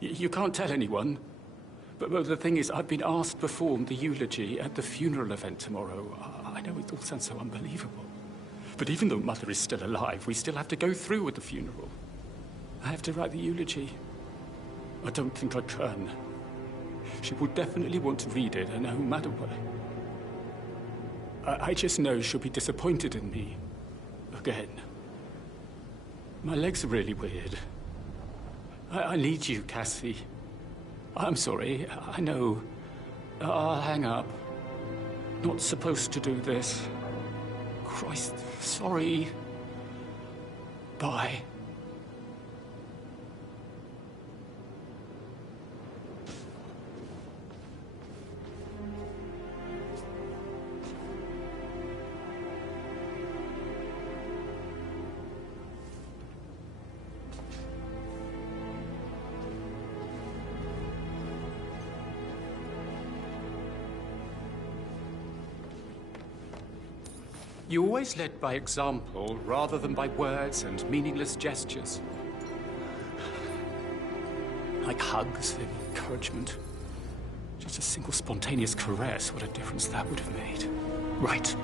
You can't tell anyone. But the thing is, I've been asked to perform the eulogy at the funeral event tomorrow. I know it all sounds so unbelievable. But even though Mother is still alive, we still have to go through with the funeral. I have to write the eulogy. I don't think I can. She will definitely want to read it, no matter what. I just know she'll be disappointed in me. Again. My legs are really weird. I need you, Cassie. I'm sorry. I know. I'll hang up. Not supposed to do this. Christ, sorry. Bye. You always led by example rather than by words and meaningless gestures. Like hugs and encouragement. Just a single spontaneous caress, what a difference that would have made. Right.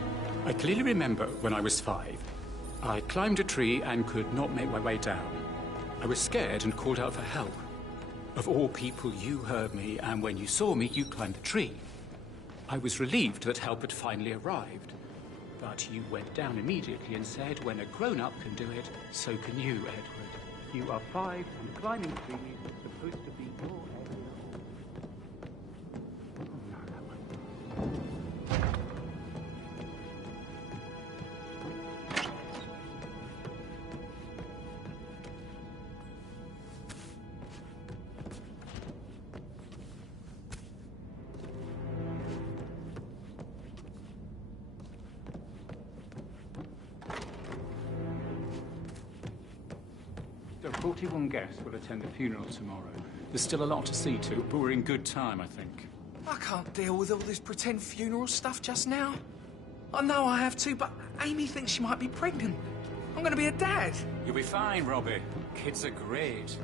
I clearly remember when I was 5. I climbed a tree and could not make my way down. I was scared and called out for help. Of all people, you heard me, and when you saw me, you climbed the tree. I was relieved that help had finally arrived. But you went down immediately and said, when a grown-up can do it, so can you, Edward. You are 5, and climbing trees is supposed to be your area. Oh, no, that one. So 41 guests will attend the funeral tomorrow. There's still a lot to see to, but we're in good time, I think. I can't deal with all this pretend funeral stuff just now. I know I have to, but Amy thinks she might be pregnant. I'm gonna be a dad. You'll be fine, Robbie. Kids are great.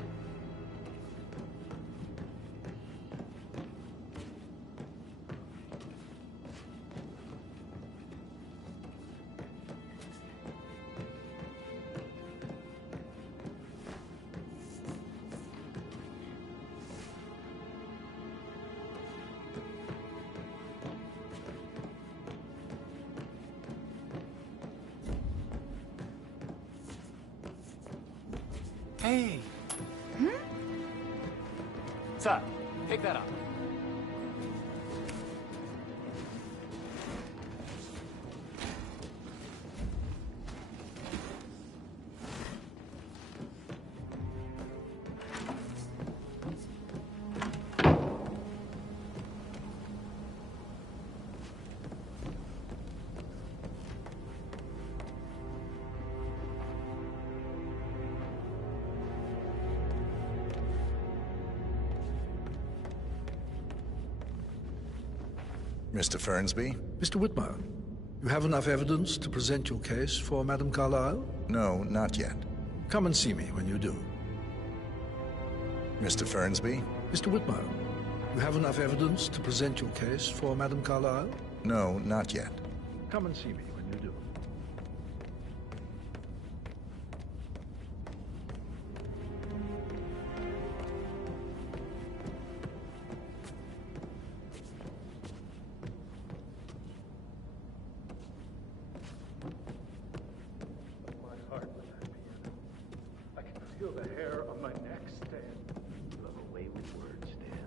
Hey. Sir, pick that up. Mr. Fernsby? Mr. Whitmer, you have enough evidence to present your case for Madame Carlyle? No, not yet. Come and see me when you do. Mr. Fernsby? Mr. Whitmer, you have enough evidence to present your case for Madame Carlyle? No, not yet. Come and see me when you do. Feel the hair on my neck stand. You have a way with words, Dan.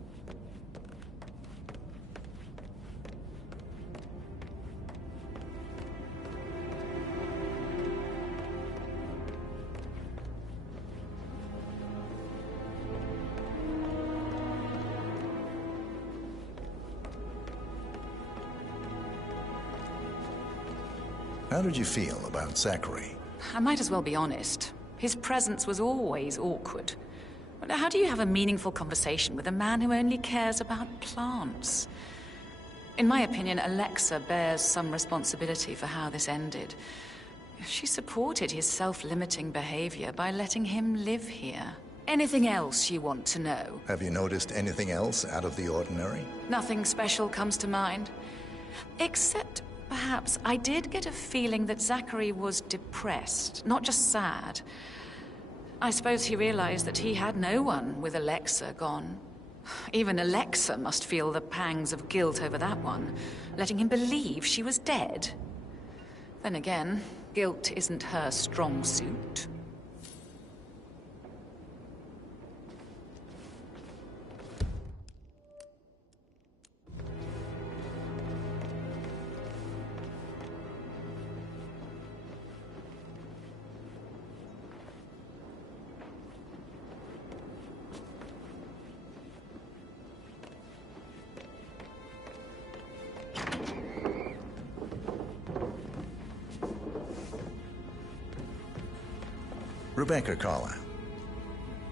How did you feel about Zachary? I might as well be honest. His presence was always awkward. How do you have a meaningful conversation with a man who only cares about plants? In my opinion, Alexa bears some responsibility for how this ended. She supported his self-limiting behavior by letting him live here. Anything else you want to know? Have you noticed anything else out of the ordinary? Nothing special comes to mind. Except, perhaps, I did get a feeling that Zachary was depressed, not just sad. I suppose he realized that he had no one with Alexa gone. Even Alexa must feel the pangs of guilt over that one, letting him believe she was dead. Then again, guilt isn't her strong suit. Rebecca Carlyle,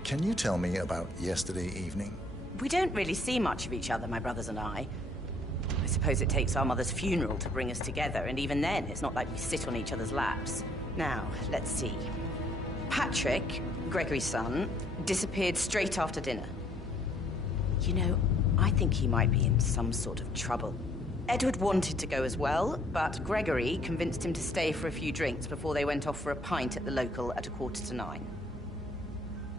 can you tell me about yesterday evening? We don't really see much of each other, my brothers and I. I suppose it takes our mother's funeral to bring us together, and even then, it's not like we sit on each other's laps. Now, let's see. Patrick, Gregory's son, disappeared straight after dinner. You know, I think he might be in some sort of trouble. Edward wanted to go as well, but Gregory convinced him to stay for a few drinks before they went off for a pint at the local at 8:45.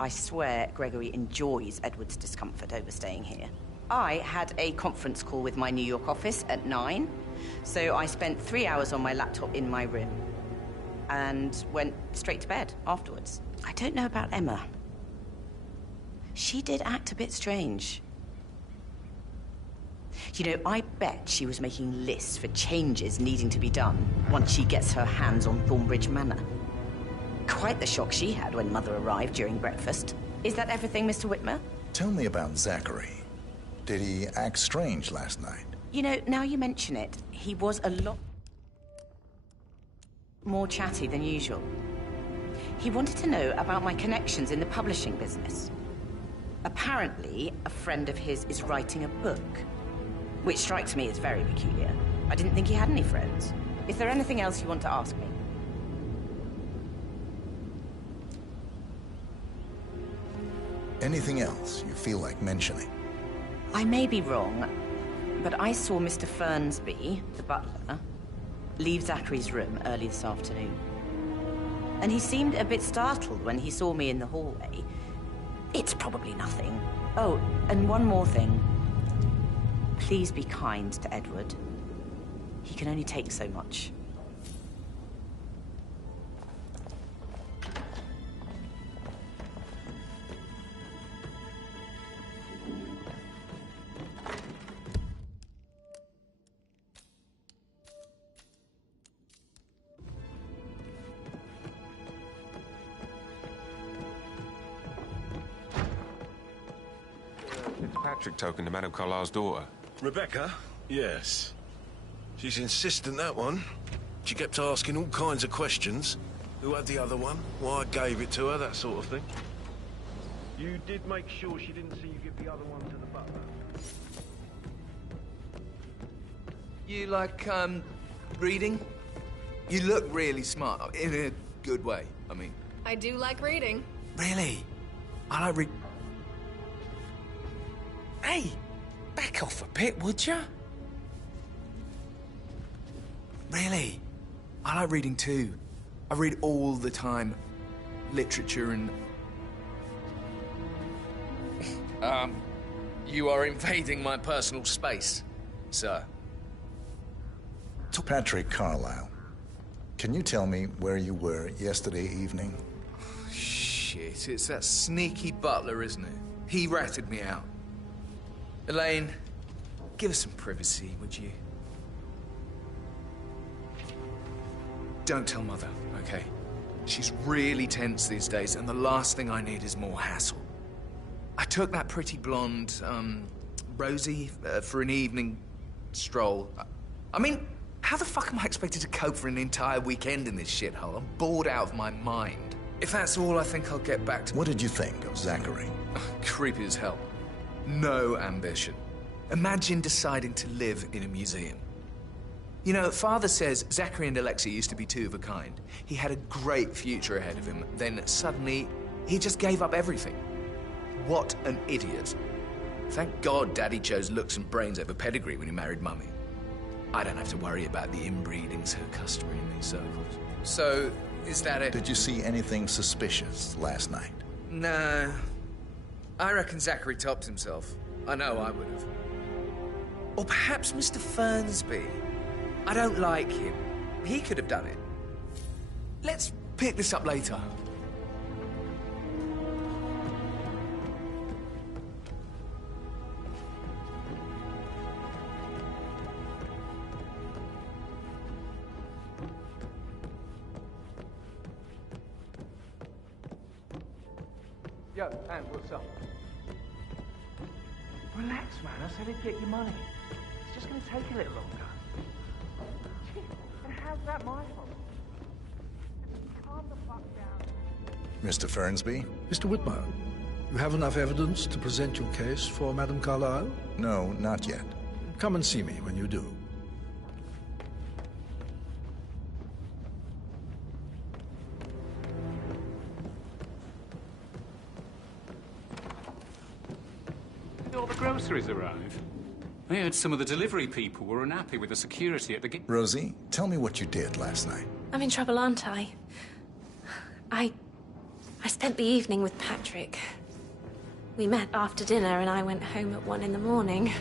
I swear Gregory enjoys Edward's discomfort over staying here. I had a conference call with my New York office at 9, so I spent 3 hours on my laptop in my room and went straight to bed afterwards. I don't know about Emma. She did act a bit strange. You know, I bet she was making lists for changes needing to be done once she gets her hands on Thornbridge Manor. Quite the shock she had when Mother arrived during breakfast. Is that everything, Mr. Whitmer? Tell me about Zachary. Did he act strange last night? You know, now you mention it, he was a lot more chatty than usual. He wanted to know about my connections in the publishing business. Apparently, a friend of his is writing a book, which strikes me as very peculiar. I didn't think he had any friends. Is there anything else you want to ask me? Anything else you feel like mentioning? I may be wrong, but I saw Mr. Fernsby, the butler, leave Zachary's room early this afternoon. And he seemed a bit startled when he saw me in the hallway. It's probably nothing. Oh, and one more thing. Please be kind to Edward. He can only take so much. Patrick token to Madame Carlyle's daughter. Rebecca? Yes. She's insistent, that one. She kept asking all kinds of questions. Who had the other one? Why I gave it to her, that sort of thing. You did make sure she didn't see you give the other one to the butler. You like, reading? You look really smart, in a good way, I mean. I do like reading. Really? I like Hey, back off a bit, would ya? Really? I like reading too. I read all the time. Literature and... You are invading my personal space, sir. Patrick Carlyle, can you tell me where you were yesterday evening? Shit, it's that sneaky butler, isn't it? He ratted me out. Elaine, give us some privacy, would you? Don't tell Mother, okay? She's really tense these days, and the last thing I need is more hassle. I took that pretty blonde, Rosie, for an evening stroll. I mean, how the fuck am I expected to cope for an entire weekend in this shithole? I'm bored out of my mind. If that's all, I think I'll get back to... What did you think of Zachary? Creepy as hell. No ambition. Imagine deciding to live in a museum. You know, Father says Zachary and Alexia used to be two of a kind. He had a great future ahead of him. Then suddenly, he just gave up everything. What an idiot. Thank God Daddy chose looks and brains over pedigree when he married Mummy. I don't have to worry about the inbreeding so customary in these circles. So, is that it? Did you see anything suspicious last night? No. I reckon Zachary topped himself. I know I would have. Or perhaps Mr. Fernsby. I don't like him. He could have done it. Let's pick this up later. Yo, and what's up? Relax, man. I said I'd get your money. It's just gonna take a little longer. And how's that my fault? Calm the fuck down. Mr. Fernsby? Mr. Whitmer, you have enough evidence to present your case for Madame Carlyle? No, not yet. Come and see me when you do. Did all the groceries arrive? I heard some of the delivery people were unhappy with the security at the gate. Rosie, tell me what you did last night. I'm in trouble, aren't I? I spent the evening with Patrick. We met after dinner and I went home at 1 in the morning.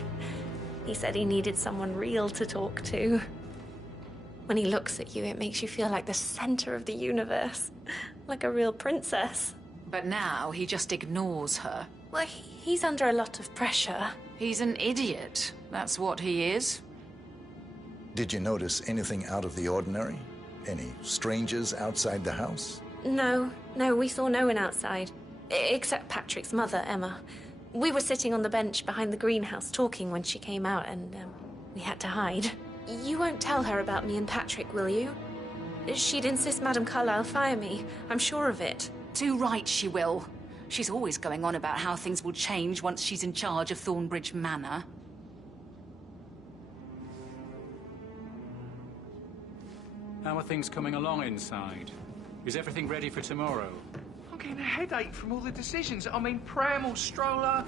He said he needed someone real to talk to. When he looks at you, it makes you feel like the center of the universe. Like a real princess. But now he just ignores her. Well, he's under a lot of pressure. He's an idiot. That's what he is. Did you notice anything out of the ordinary? Any strangers outside the house? No, we saw no one outside. Except Patrick's mother, Emma. We were sitting on the bench behind the greenhouse talking when she came out and we had to hide. You won't tell her about me and Patrick, will you? She'd insist Madame Carlyle fire me. I'm sure of it. Too right she will. She's always going on about how things will change once she's in charge of Thornbridge Manor. How are things coming along inside? Is everything ready for tomorrow? I'm getting a headache from all the decisions. I mean, pram or stroller,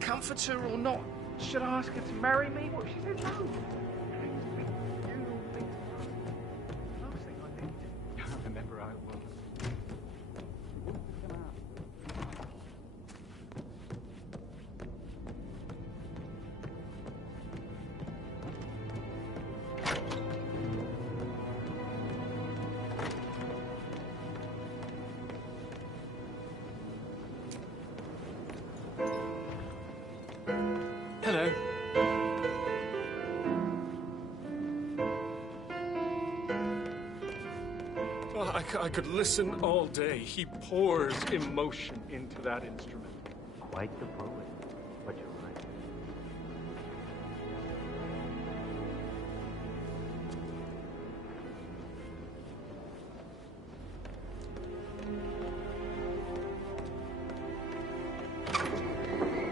comforter or not. Should I ask her to marry me? What if she said no? I remember how it was. Hello. Oh, I could listen all day. He pours emotion into that instrument. Quite the poet, but you're right.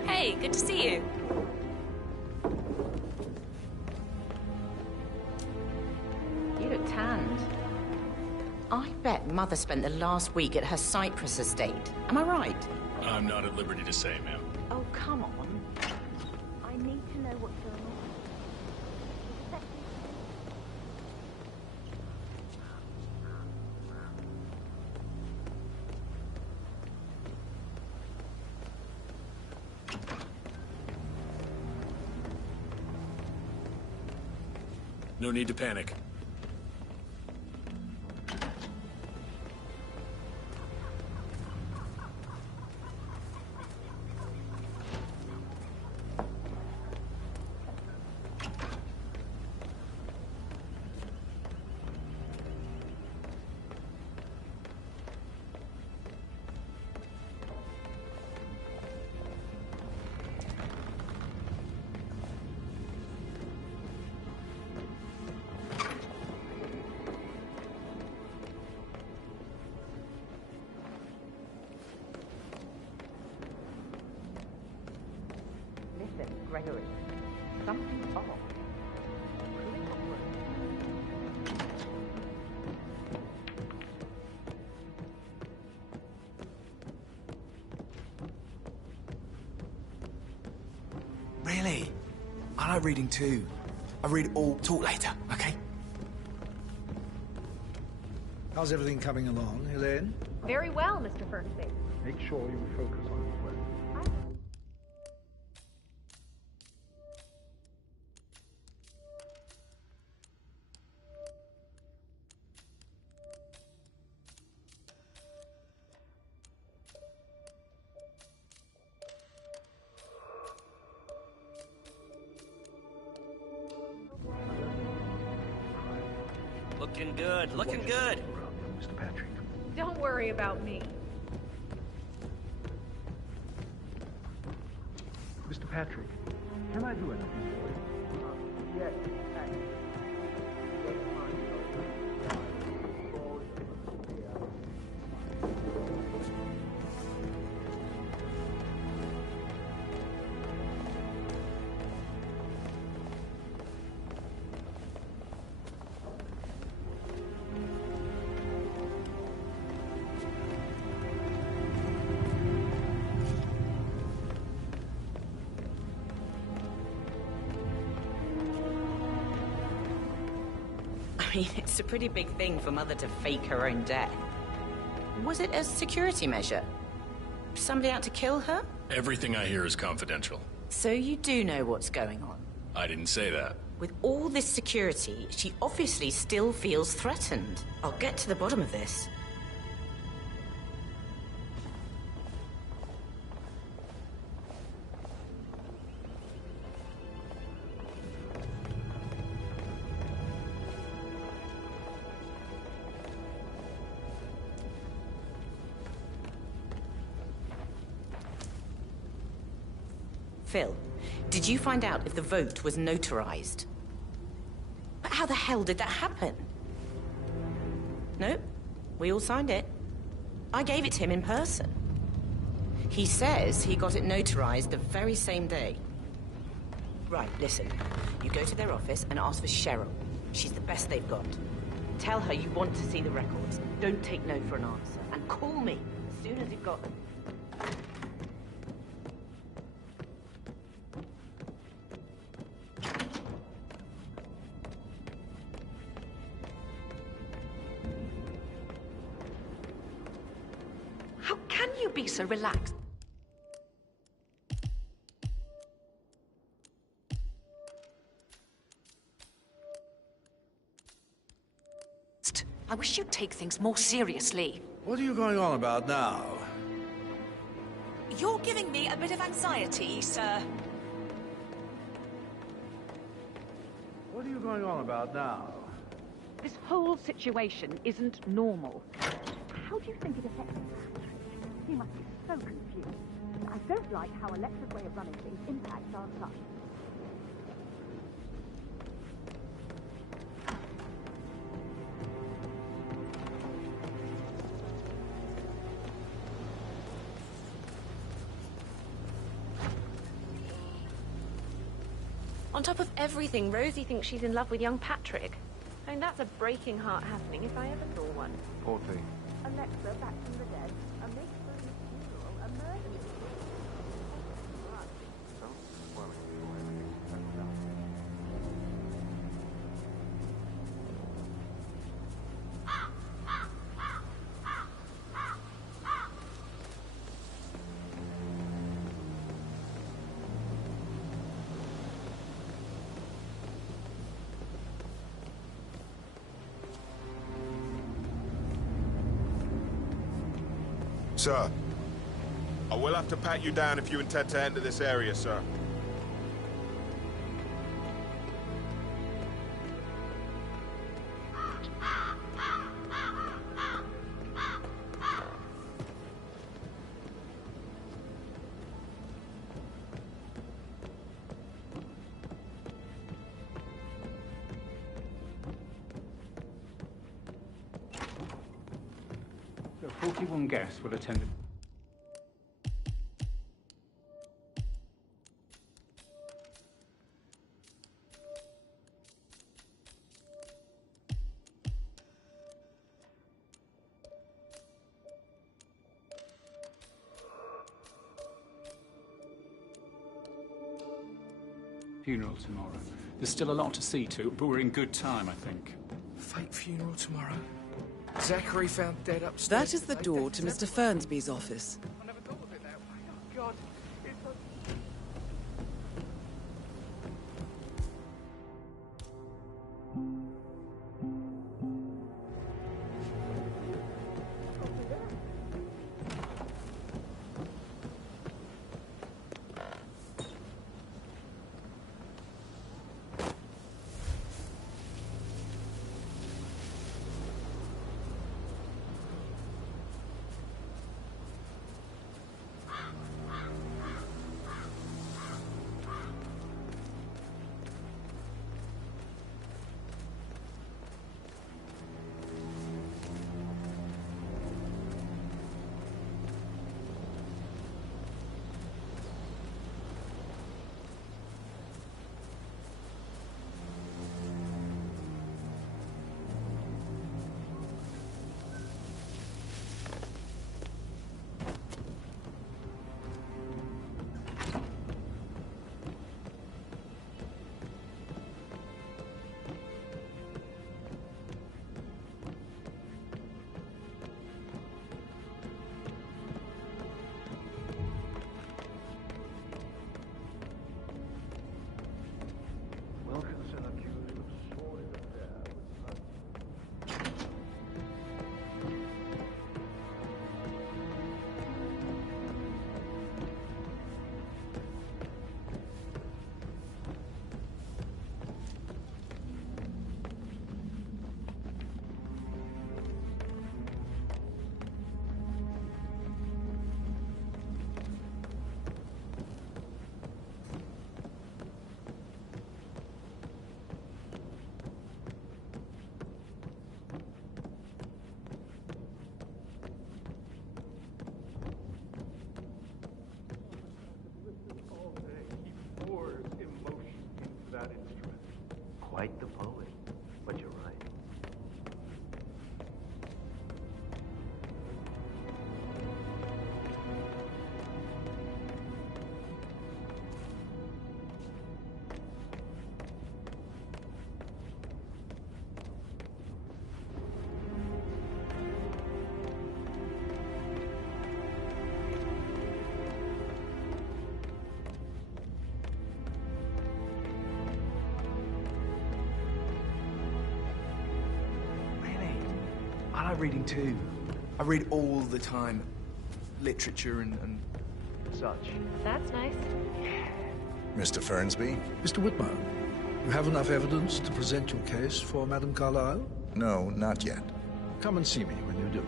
Hey, good to see you. You look tanned. I bet Mother spent the last week at her Cyprus estate. Am I right? I'm not at liberty to say, ma'am. Oh, come on. I need to know what's going on. No need to panic. Listen, Gregory, something's off. Really? I like reading too. I read it all. Talk later, okay? How's everything coming along, Helene? Very well, Mr. Fernsby. Make sure you focus on your work. Looking good, looking good. Mr. Patrick. Don't worry about me. Mr. Patrick, can I do anything for you? Yes, I mean, it's a pretty big thing for Mother to fake her own death. Was it a security measure? Somebody out to kill her? Everything I hear is confidential. So you do know what's going on? I didn't say that. With all this security, she obviously still feels threatened. I'll get to the bottom of this. Phil, did you find out if the vote was notarized? But how the hell did that happen? Nope, we all signed it. I gave it to him in person. He says he got it notarized the very same day. Right, listen. You go to their office and ask for Cheryl. She's the best they've got. Tell her you want to see the records. Don't take no for an answer. And call me as soon as you've got them. How can you be so relaxed? I wish you'd take things more seriously. What are you going on about now? You're giving me a bit of anxiety, sir. What are you going on about now? This whole situation isn't normal. How do you think it affects Patrick? He must be so confused. I don't like how Alexa's way of running things impacts our son. On top of everything, Rosie thinks she's in love with young Patrick. I mean, that's a breaking heart happening if I ever saw one. 14. Alexa, back from the dead. A make-believe funeral, a murder. Sir, I will have to pat you down if you intend to enter this area, sir. So 41 guests will attend. Funeral tomorrow. There's still a lot to see to, but we're in good time, I think. Fake funeral tomorrow. Zachary found dead upstairs. That is the door to Mr. Fernsby's office. I never thought of it that way. Oh, God. It's like... like reading too. I read all the time. Literature and such. That's nice. Mr. Fernsby? Mr. Whitmer, you have enough evidence to present your case for Madame Carlyle? No, not yet. Come and see me when you do.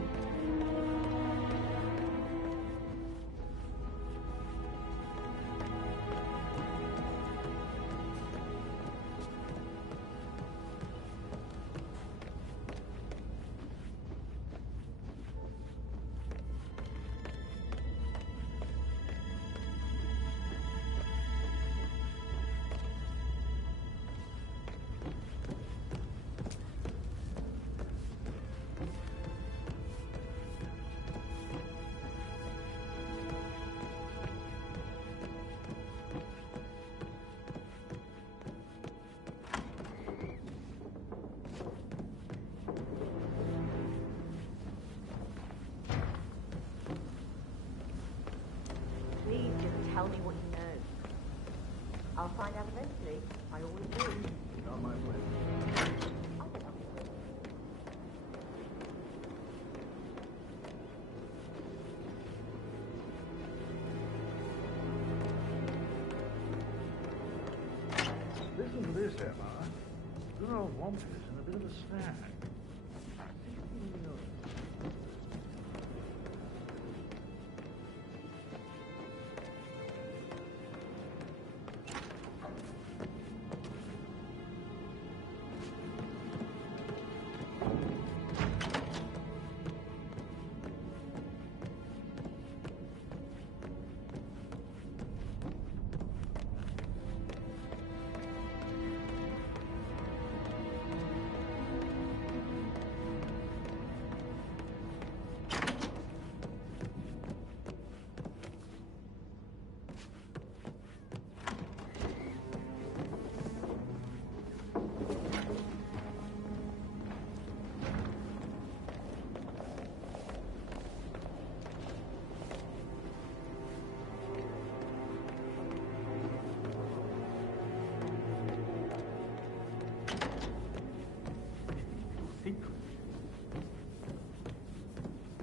Please just tell me what you know. I'll find out eventually. I always do. Not my pleasure. Listen to this, Emma. Good old Wampus and a bit of a snack. 16 million.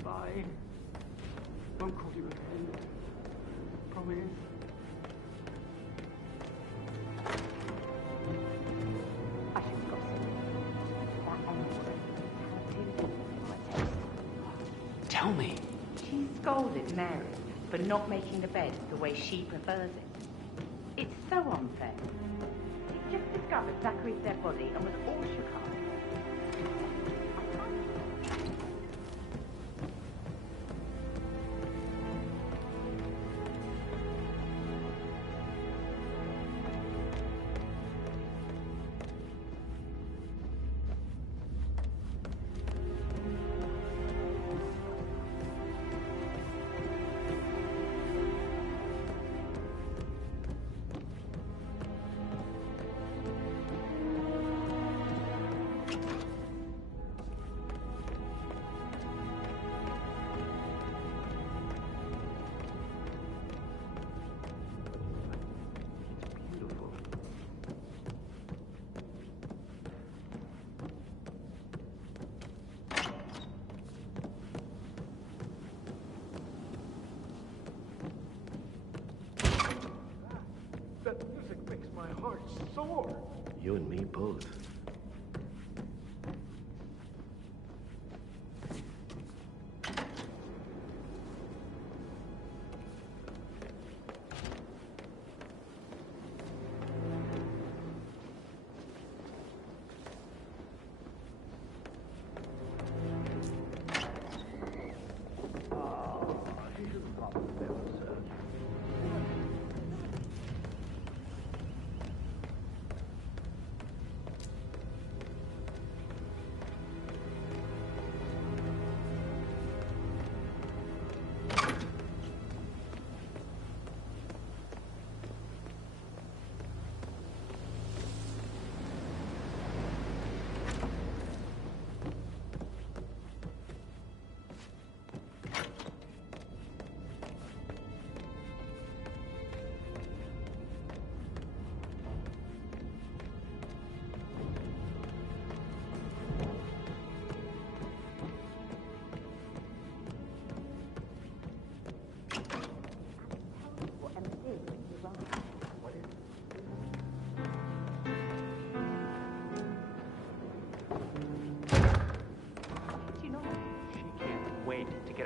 Bye. Won't call you again. Promise. I should gossip. That Emma Tell me. She scolded Mary for not making the bed the way she prefers it. It's so unfair. She just discovered Zachary's dead body and was all shook up. That music makes my heart soar. You and me both.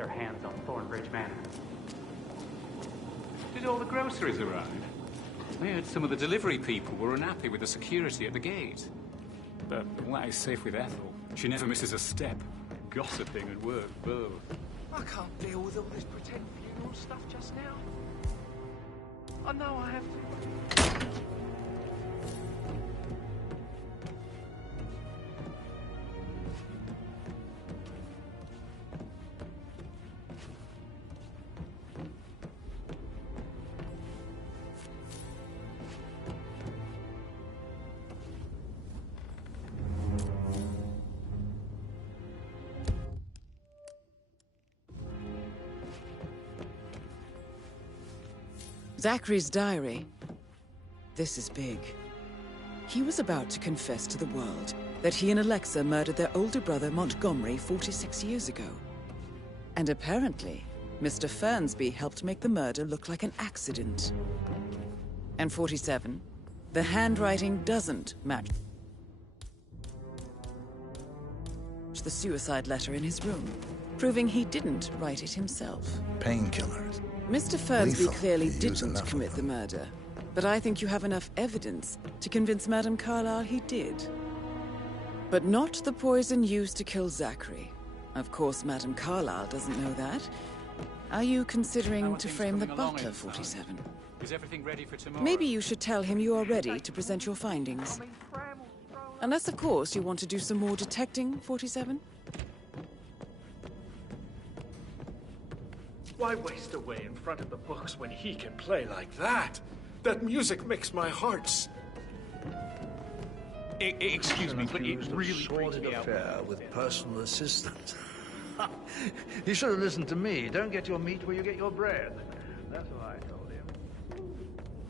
our hands on Thornbridge Manor. Did all the groceries arrive? I heard some of the delivery people were unhappy with the security at the gate. But why is safe with Ethel? She never misses a step. Gossiping at work, both. I can't deal with all this pretend funeral stuff just now. I know I have to. Zachary's diary. This is big. He was about to confess to the world that he and Alexa murdered their older brother Montgomery 46 years ago. And apparently, Mr. Fernsby helped make the murder look like an accident. And 47, the handwriting doesn't match the suicide letter in his room, proving he didn't write it himself. Painkillers. Mr. Fernsby Lethal. clearly He used didn't enough of commit the murder, but I think you have enough evidence to convince Madame Carlyle he did. But not the poison used to kill Zachary. Of course, Madame Carlyle doesn't know that. Are you considering to frame the butler, 47? Is everything ready for tomorrow? Maybe you should tell him you are ready to present your findings. Unless, of course, you want to do some more detecting, 47? Why waste away in front of the books when he can play like that? That music makes my heart. Excuse me, but it really freaks me out. Affair with personal assistant. You should have listened to me. Don't get your meat where you get your bread. That's what I told him.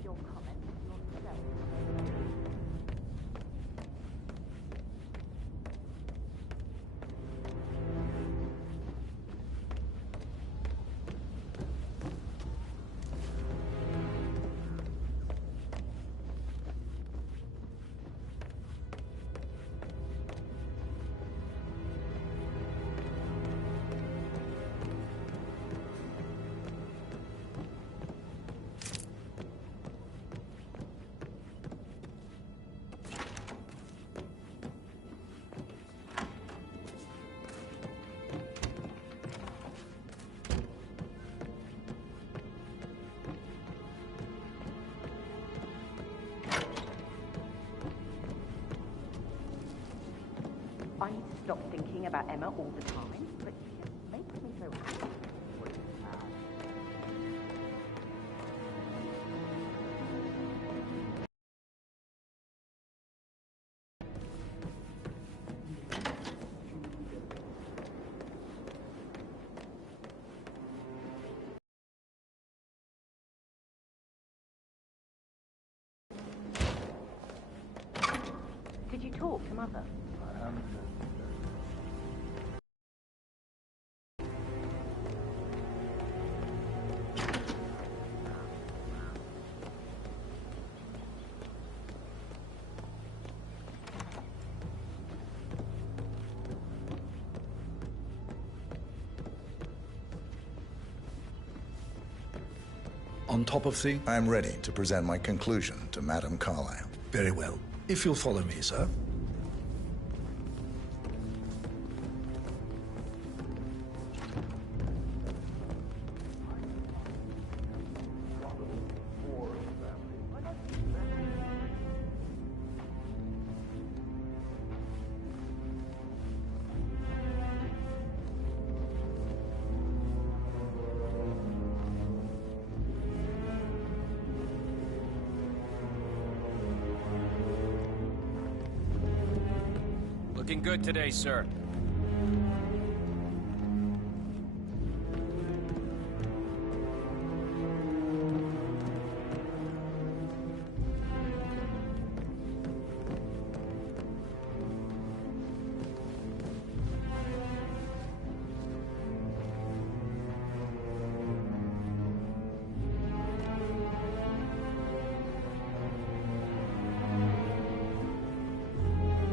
Your comment yourself. I need to stop thinking about Emma all the time, but she just makes me so happy. Did you talk to Mother? On top of things? I'm ready to present my conclusion to Madame Carlyle. Very well. If you'll follow me, sir. Looking good today, sir.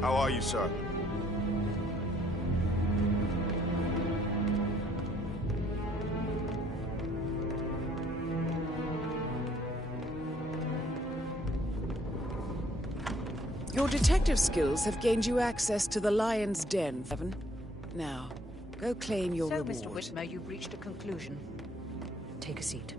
How are you, sir? Your detective skills have gained you access to the Lion's Den, Evan. Now, go claim your reward. So, Mr. Whitmer, you've reached a conclusion. Take a seat.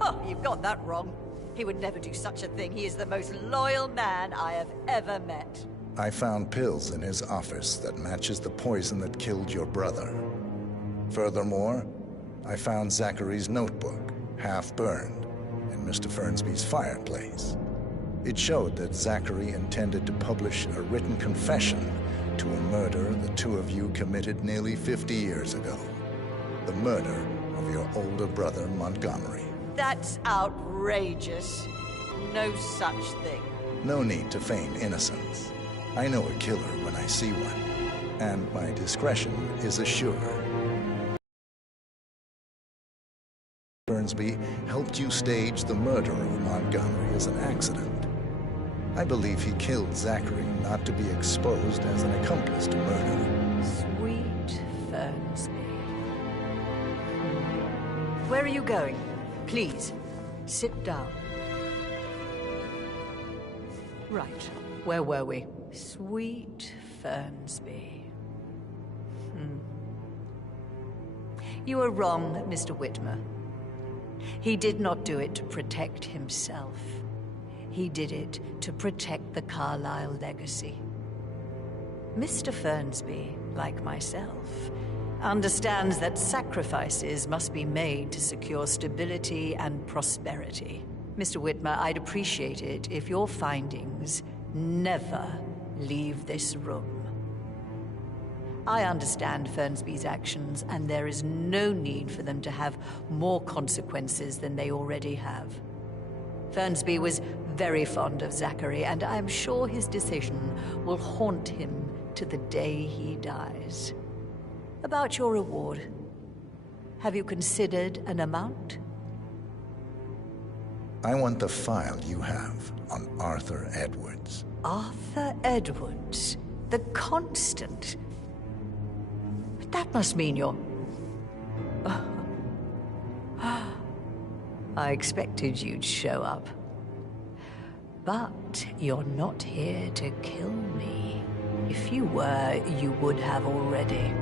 Oh, you've got that wrong. He would never do such a thing. He is the most loyal man I have ever met. I found pills in his office that matches the poison that killed your brother. Furthermore, I found Zachary's notebook, half burned, in Mr. Fernsby's fireplace. It showed that Zachary intended to publish a written confession to a murder the two of you committed nearly 50 years ago. The murder of your older brother, Montgomery. That's outrageous. No such thing. No need to feign innocence. I know a killer when I see one, and my discretion is assured. Fernsby helped you stage the murder of Montgomery as an accident. I believe he killed Zachary not to be exposed as an accomplice to murder. Sweet Fernsby. Where are you going? Please, sit down. Right, where were we? Sweet Fernsby. You are wrong, Mr. Whitmer. He did not do it to protect himself. He did it to protect the Carlyle legacy. Mr. Fernsby, like myself, understands that sacrifices must be made to secure stability and prosperity. Mr. Whitmer, I'd appreciate it if your findings never leave this room. I understand Fernsby's actions, and there is no need for them to have more consequences than they already have. Fernsby was very fond of Zachary, and I'm sure his decision will haunt him to the day he dies. About your reward, have you considered an amount? I want the file you have on Arthur Edwards. Arthur Edwards, the Constant. That must mean you're... I expected you'd show up. But you're not here to kill me. If you were, you would have already.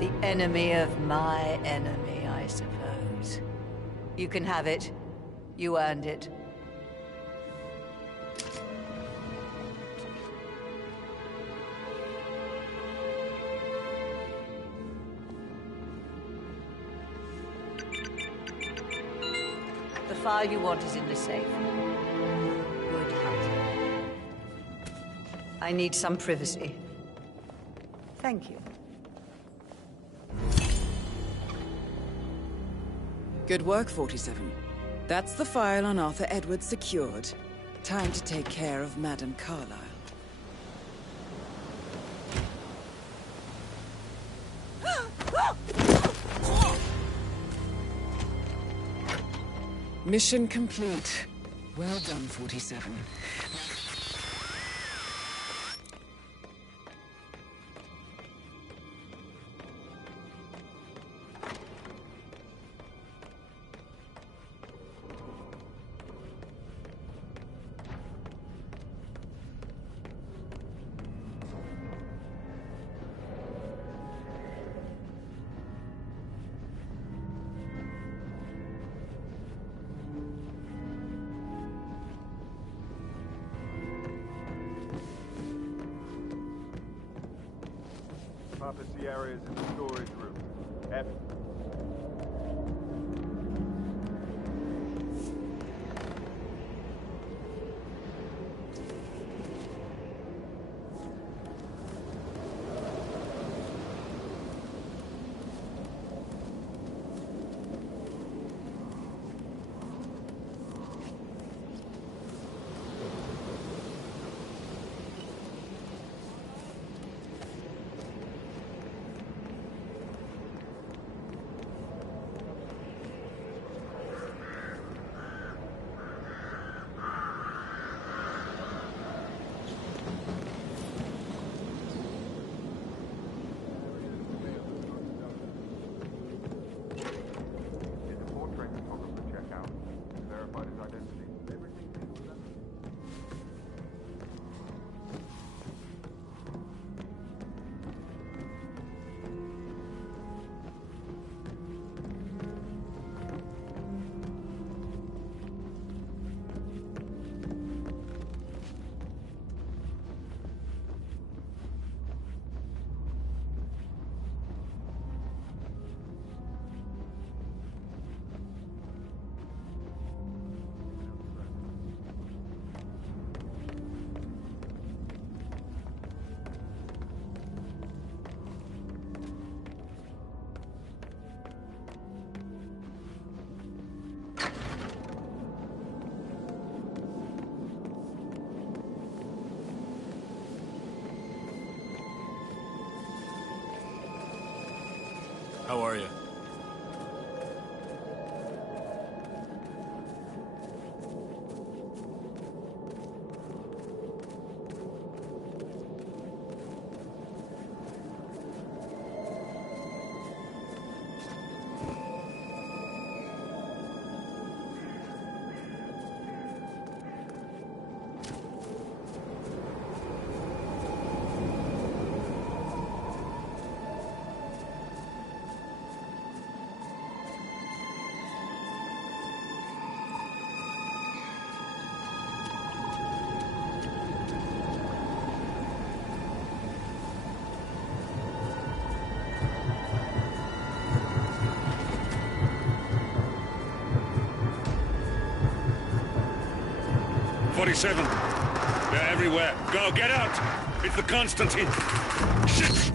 The enemy of my enemy, I suppose. You can have it. You earned it. The file you want is in the safe. Good hunting. I need some privacy. Thank you. Good work, 47. That's the file on Arthur Edwards secured. Time to take care of Madame Carlyle. Mission complete. Well done, 47. Prophecy areas in the storage room. F. How are you? They're everywhere. Go, get out! It's the Constantine! Shit!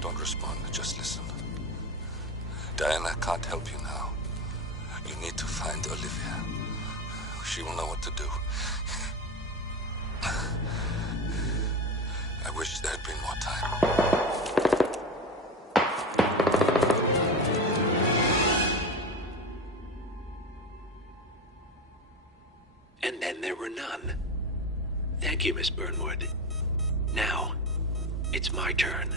Don't respond, just listen. Diana can't help you now. You need to find Olivia. She will know what to do. I wish there had been more time. And then there were none. Thank you, Miss Burnwood. Now, it's my turn.